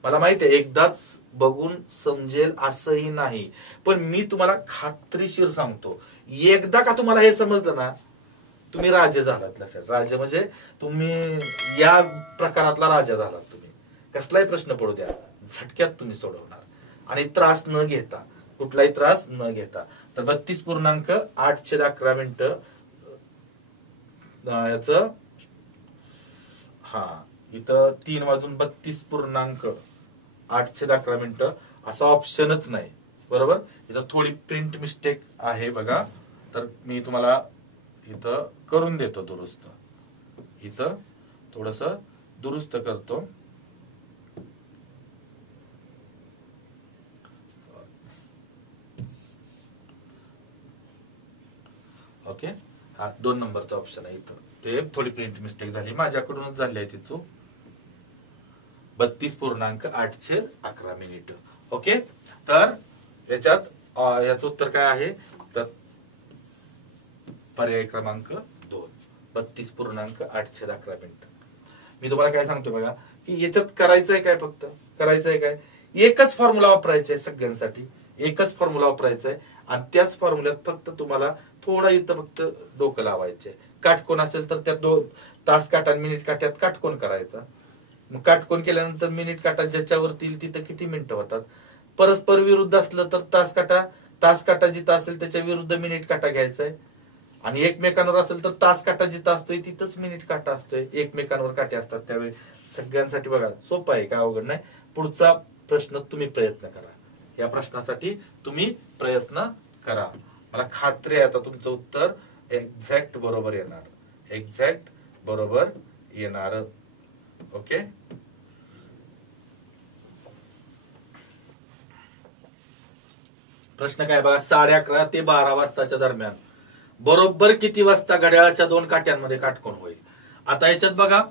मला माहिती आहे एकदाच बघून समजेल असंही नाही, पण मी तुम्हाला खात्रीशीर सांगतो, एकदा का तुम्हाला हे समजलं ना, तुम्ही राजे झालात. लक्षात, राजे म्हणजे तुम्ही या प्रकारातला राजा झालात. तुम्ही कसलाही प्रश्न पडू द्या, झटक्यात तुम्ही सोडवणार, आणि त्रास न घेता, कुठलाही त्रास न घेता. तर 32.8/11 मिनिटं याच, हा इथं 3 वाजून 32.8/11 मिनिटं असा ऑप्शनच नाही. बरोबर, इथं थोडी प्रिंट मिस्टेक आहे बघा, तर मी तुम्हाला इथं करून देतो दुरुस्त. इथं थोडस दुरुस्त करतो. ओके, हा 2 नंबरचा ऑप्शन आहे इथं, ते थोडी प्रिंट मिस्टेक झाली, माझ्याकडूनच झाली आहे ती चूक. 32.8/11 मिनिट. ओके, तर याच्यात याचं उत्तर काय आहे, तर पर्याय क्रमांक 2, 32.8/11 मिनिट. मी तुम्हाला काय सांगतो बघा, की याच्यात करायचंय काय, फक्त करायचंय काय, एकच फॉर्म्युला वापरायचा आहे सगळ्यांसाठी, एकच फॉर्म्युला वापरायचा आहे, आणि त्याच फॉर्म्युल्यात फक्त तुम्हाला थोडा इथं फक्त डोकं लावायचे. काटकोन असेल तर त्यात तास काटा आणि मिनिट काट्यात काटकोन करायचा. मग काटकोन केल्यानंतर मिनिट काटा ज्याच्यावरती येईल तिथं किती मिनिटं होतात. परस्पर विरुद्ध असलं तर तास काटा जिथं असेल त्याच्या विरुद्ध मिनिट काटा घ्यायचा आहे, आणि एकमेकांवर असेल तर तास काटा जिथं असतोय तिथंच मिनिट काटा असतोय. एकमेकांवर काटे असतात त्यावेळी. सगळ्यांसाठी बघा सोपं आहे, काय अवघड नाही. पुढचा प्रश्न तुम्ही प्रयत्न करा, या प्रश्नासाठी तुम्ही प्रयत्न करा. मला खात्री आहे आता तुमचं उत्तर एक्झॅक्ट बरोबर येणार, एक्झॅक्ट बरोबर येणार. ओके, प्रश्न काय बघा, 11:30 ते 12 वाजताच्या दरम्यान बरोबर किती वाजता घड्याळाच्या 2 काट्यांमध्ये काटकोन होईल. आता याच्यात बघा,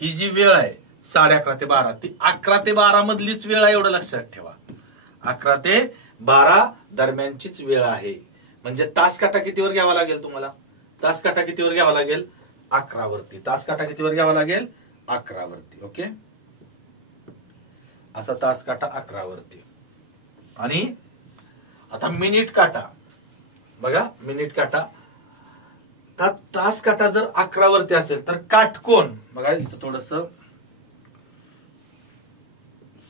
ही जी वेळ आहे 11:30 ते 12, ती 11 ते 12 मधलीच वेळ आहे, एवढं लक्षात ठेवा. 11 ते 12 दरम्यानचीच वेळ आहे. म्हणजे तास काटा कितीवर घ्यावा लागेल तुम्हाला? तास काटा कितीवर घ्यावा लागेल? 11 वरती. तास काटा कितीवर घ्यावा लागेल? 11 वरती. ओके, असा तास काटा 11 वरती. आणि आता मिनिट काटा बघा, मिनिट काटा तास काटा जर 11 वरती असेल तर काटकोन बघा, इथं थोडस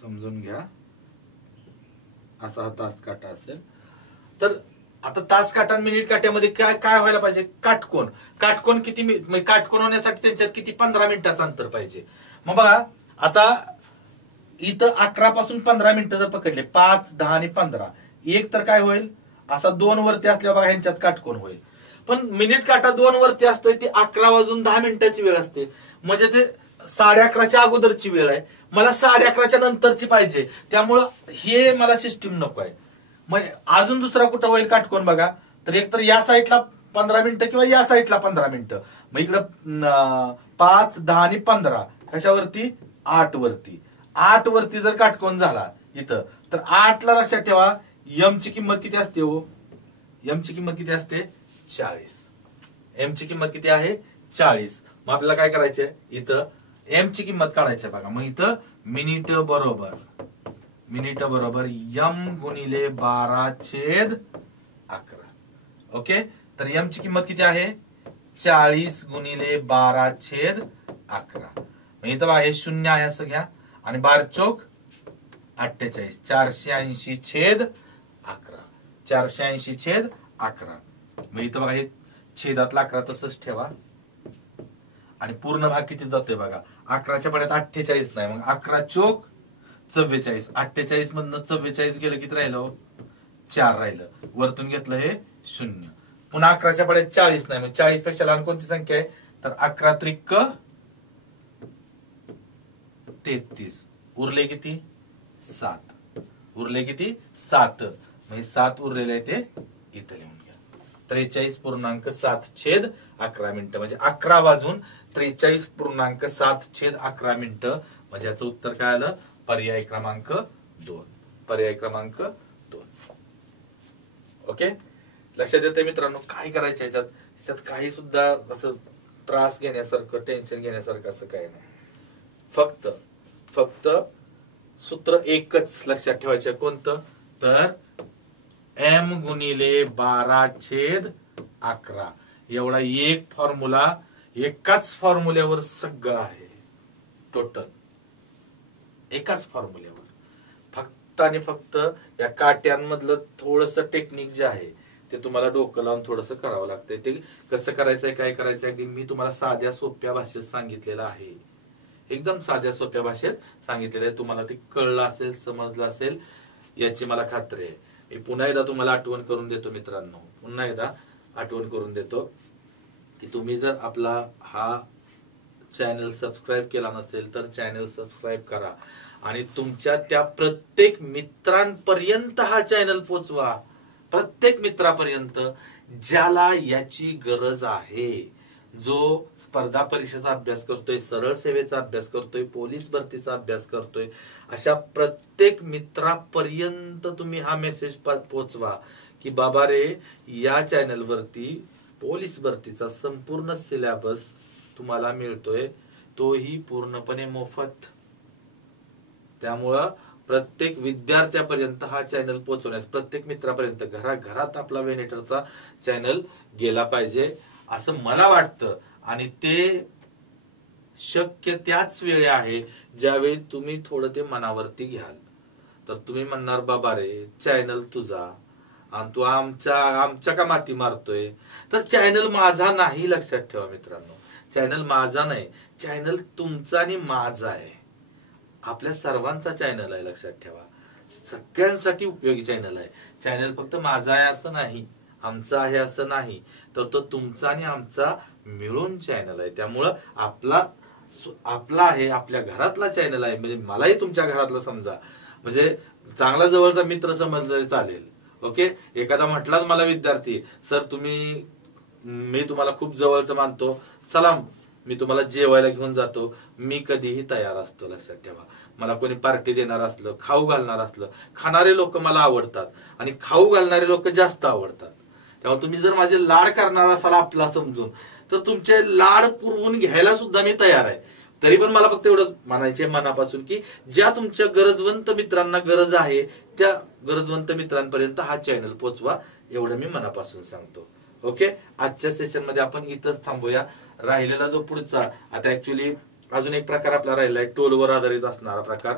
समजून घ्या. असा हा तास काटा असेल तर आता तास काटा मिनिट काट्यामध्ये काय काय व्हायला पाहिजे? काटकोन. काटकोन किती? काटकोन होण्यासाठी त्यांच्यात किती? 15 मिनिटाचं अंतर पाहिजे. मग बघा आता इथं 11 पासून 15 मिनिटं जर पकडले, 5, 10 आणि 15, एक तर काय होईल? असा 2 वरती असल्यावर बघा ह्यांच्यात काटकोन होईल. पण मिनिट काटा 2 वरती असतोय, ती 11 वाजून 10 मिनिटाची वेळ असते. म्हणजे ते 11:30च्या अगोदरची वेळ आहे, मला 11:30च्या नंतरची पाहिजे. त्यामुळं हे मला सिस्टीम नको आहे. मग अजून दुसरा कुठं होईल काटकोन बघा, तर एक तर या साईडला 15 मिनिटं किंवा या साईडला 15 मिनिटं. मग इकडं 5, 10 आणि 15 कशावरती? 8 वरती. 8 वरती जर काटकोन झाला इथं, तर 8 ला लक्षात ठेवा एम ची किंमत किती असते हो? एम ची किंमत किती असते? 40. एम ची किंमत किती आहे? 40. मग आपल्याला काय करायचंय? इथं एम ची किंमत काढायची बघा. मग इथं मिनिट बरोबर एम गुणिले 12/11. ओके, तर एम ची किंमत किती आहे? 40 गुणिले 12/11. मग इथं बघा हे 0 आहे असं घ्या, आणि 12 चौक 48. 480/11. 480/11. मग इथं बघा हे छेदातला 11 तसंच ठेवा, आणि पूर्ण भाग किती जातोय बघा. 11च्या पड्यात 48 नाही, मग 11 चौक 44. 48 मधनं 44 गेलं किती राहिलं? 4 राहिलं. वरतून घेतलं हे 0. पुन्हा 11च्या पड्यात 40 नाही, मग 40 पेक्षा लहान कोणती संख्या आहे? तर 11 त्रिक 33. उरले किती? 7. उरले किती? 7. म्हणजे 7 उरलेले आहे ते इथं लिहून घ्या. 43.7/11 मिनिटं. म्हणजे 11 वाजून 43.7/11 मिनिटं. म्हणजे याचं उत्तर काय आलं? पर्याय क्रमांक 2. पर्याय क्रमांक 2. ओके, लक्षात येते मित्रांनो? काय करायचं याच्यात काही सुद्धा असं त्रास घेण्यासारखं, टेन्शन घेण्यासारखं असं काही नाही. फक्त सूत्र एकच लक्षात ठेवायचं. कोणतं? तर एम गुणिले 12/11 एवढा एक फॉर्म्युला, एकाच फॉर्म्युल्यावर सगळं आहे. टोटल एकाच फॉर्म्युल्यावर. फक्त आणि फक्त या काट्यांमधलं थोडस टेक्निक जे आहे ते तुम्हाला डोकं लावून थोडस करावं लागतंय. ते कसं करायचंय, काय करायचंय, अगदी मी तुम्हाला साध्या सोप्या भाषेत सांगितलेलं आहे. एकदम साध्या सोप्या भाषेत सांगितलेलं आहे. तुम्हाला ते कळलं असेल, समजलं असेल याची मला खात्री आहे. मी पुन्हा एकदा तुम्हाला आठवण करून देतो मित्रांनो, पुन्हा एकदा आठवण करून देतो की तुम्ही जर आपला हा चॅनल सबस्क्राईब केला नसेल तर चॅनल सबस्क्राईब करा, आणि तुमच्या त्या प्रत्येक मित्रांपर्यंत हा चॅनल पोचवा. प्रत्येक मित्रापर्यंत ज्याला याची गरज आहे, जो स्पर्धा परीक्षेचा अभ्यास करतोय, सरळ सेवेचा अभ्यास करतोय, पोलीस भरतीचा अभ्यास करतोय, अशा प्रत्येक मित्रापर्यंत तुम्ही हा मेसेज पोहोचवा की बाबा रे, या चॅनल वरती पोलीस भरतीचा संपूर्ण सिलेबस तुम्हाला मिळतोय, तोही पूर्णपणे मोफत. त्यामुळं प्रत्येक विद्यार्थ्यापर्यंत हा चॅनल पोहोचवण्यास, प्रत्येक मित्रापर्यंत, घराघरात आपला वेनेटरचा चॅनल गेला पाहिजे असं मला वाटतं. आणि ते शक्य त्याच वेळी आहे ज्यावेळी तुम्ही थोडं ते मनावरती घ्याल. तर तुम्ही म्हणणार बाबा रे, चॅनल तुझा आणि तू आमच्या का माती मारतोय. तर चॅनल माझा नाही, लक्षात ठेवा मित्रांनो. चॅनल माझा नाही, चॅनल तुमचा आणि माझा आहे. आपल्या सर्वांचा चॅनल आहे, लक्षात ठेवा. सगळ्यांसाठी उपयोगी चॅनल आहे. चॅनल फक्त माझा आहे असं नाही, आमचा आहे असं नाही, तर तो तुमचा आणि आमचा मिळून चॅनल आहे. त्यामुळं आपला आहे, आपल्या घरातला चॅनल आहे. म्हणजे मलाही तुमच्या घरातला समजा, म्हणजे चांगला जवळचा मित्र समजलं तरी चालेल. ओके, एखादा म्हटलाच मला विद्यार्थी, सर मी तुम्हाला खूप जवळचं मानतो, चला मी तुम्हाला जेवायला घेऊन जातो, मी कधीही तयार असतो. लक्षात ठेवा, मला कोणी पार्टी देणार असलं, खाऊ घालणार असलं, खाणारे लोक मला आवडतात आणि खाऊ घालणारे लोक जास्त आवडतात. त्यामुळे तुम्ही जर माझे लाड करणार असाल आपला समजून, तर तुमचे लाड पुरवून घ्यायला सुद्धा मी तयार आहे. तरी पण मला फक्त एवढं म्हणायचे मनापासून की ज्या तुमच्या गरजवंत मित्रांना गरज आहे त्या गरजवंत मित्रांपर्यंत हा चॅनल पोहोचवा, एवढं मी मनापासून सांगतो. ओके, आजच्या सेशन मध्ये आपण इथंच थांबूया. राहिलेला जो पुढचा, आता ऍक्च्युली अजून एक प्रकार आपला राहिलाय टोलवर आधारित असणारा प्रकार,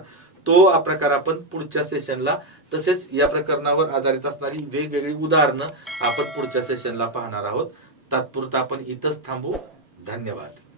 तो हा प्रकार आपण पुढच्या सेशनला, तसेच या प्रकरणावर आधारित असणारी वेगवेगळी उदाहरणं आपण पुढच्या सेशनला पाहणार आहोत. तात्पुरता आपण इथंच थांबू. धन्यवाद.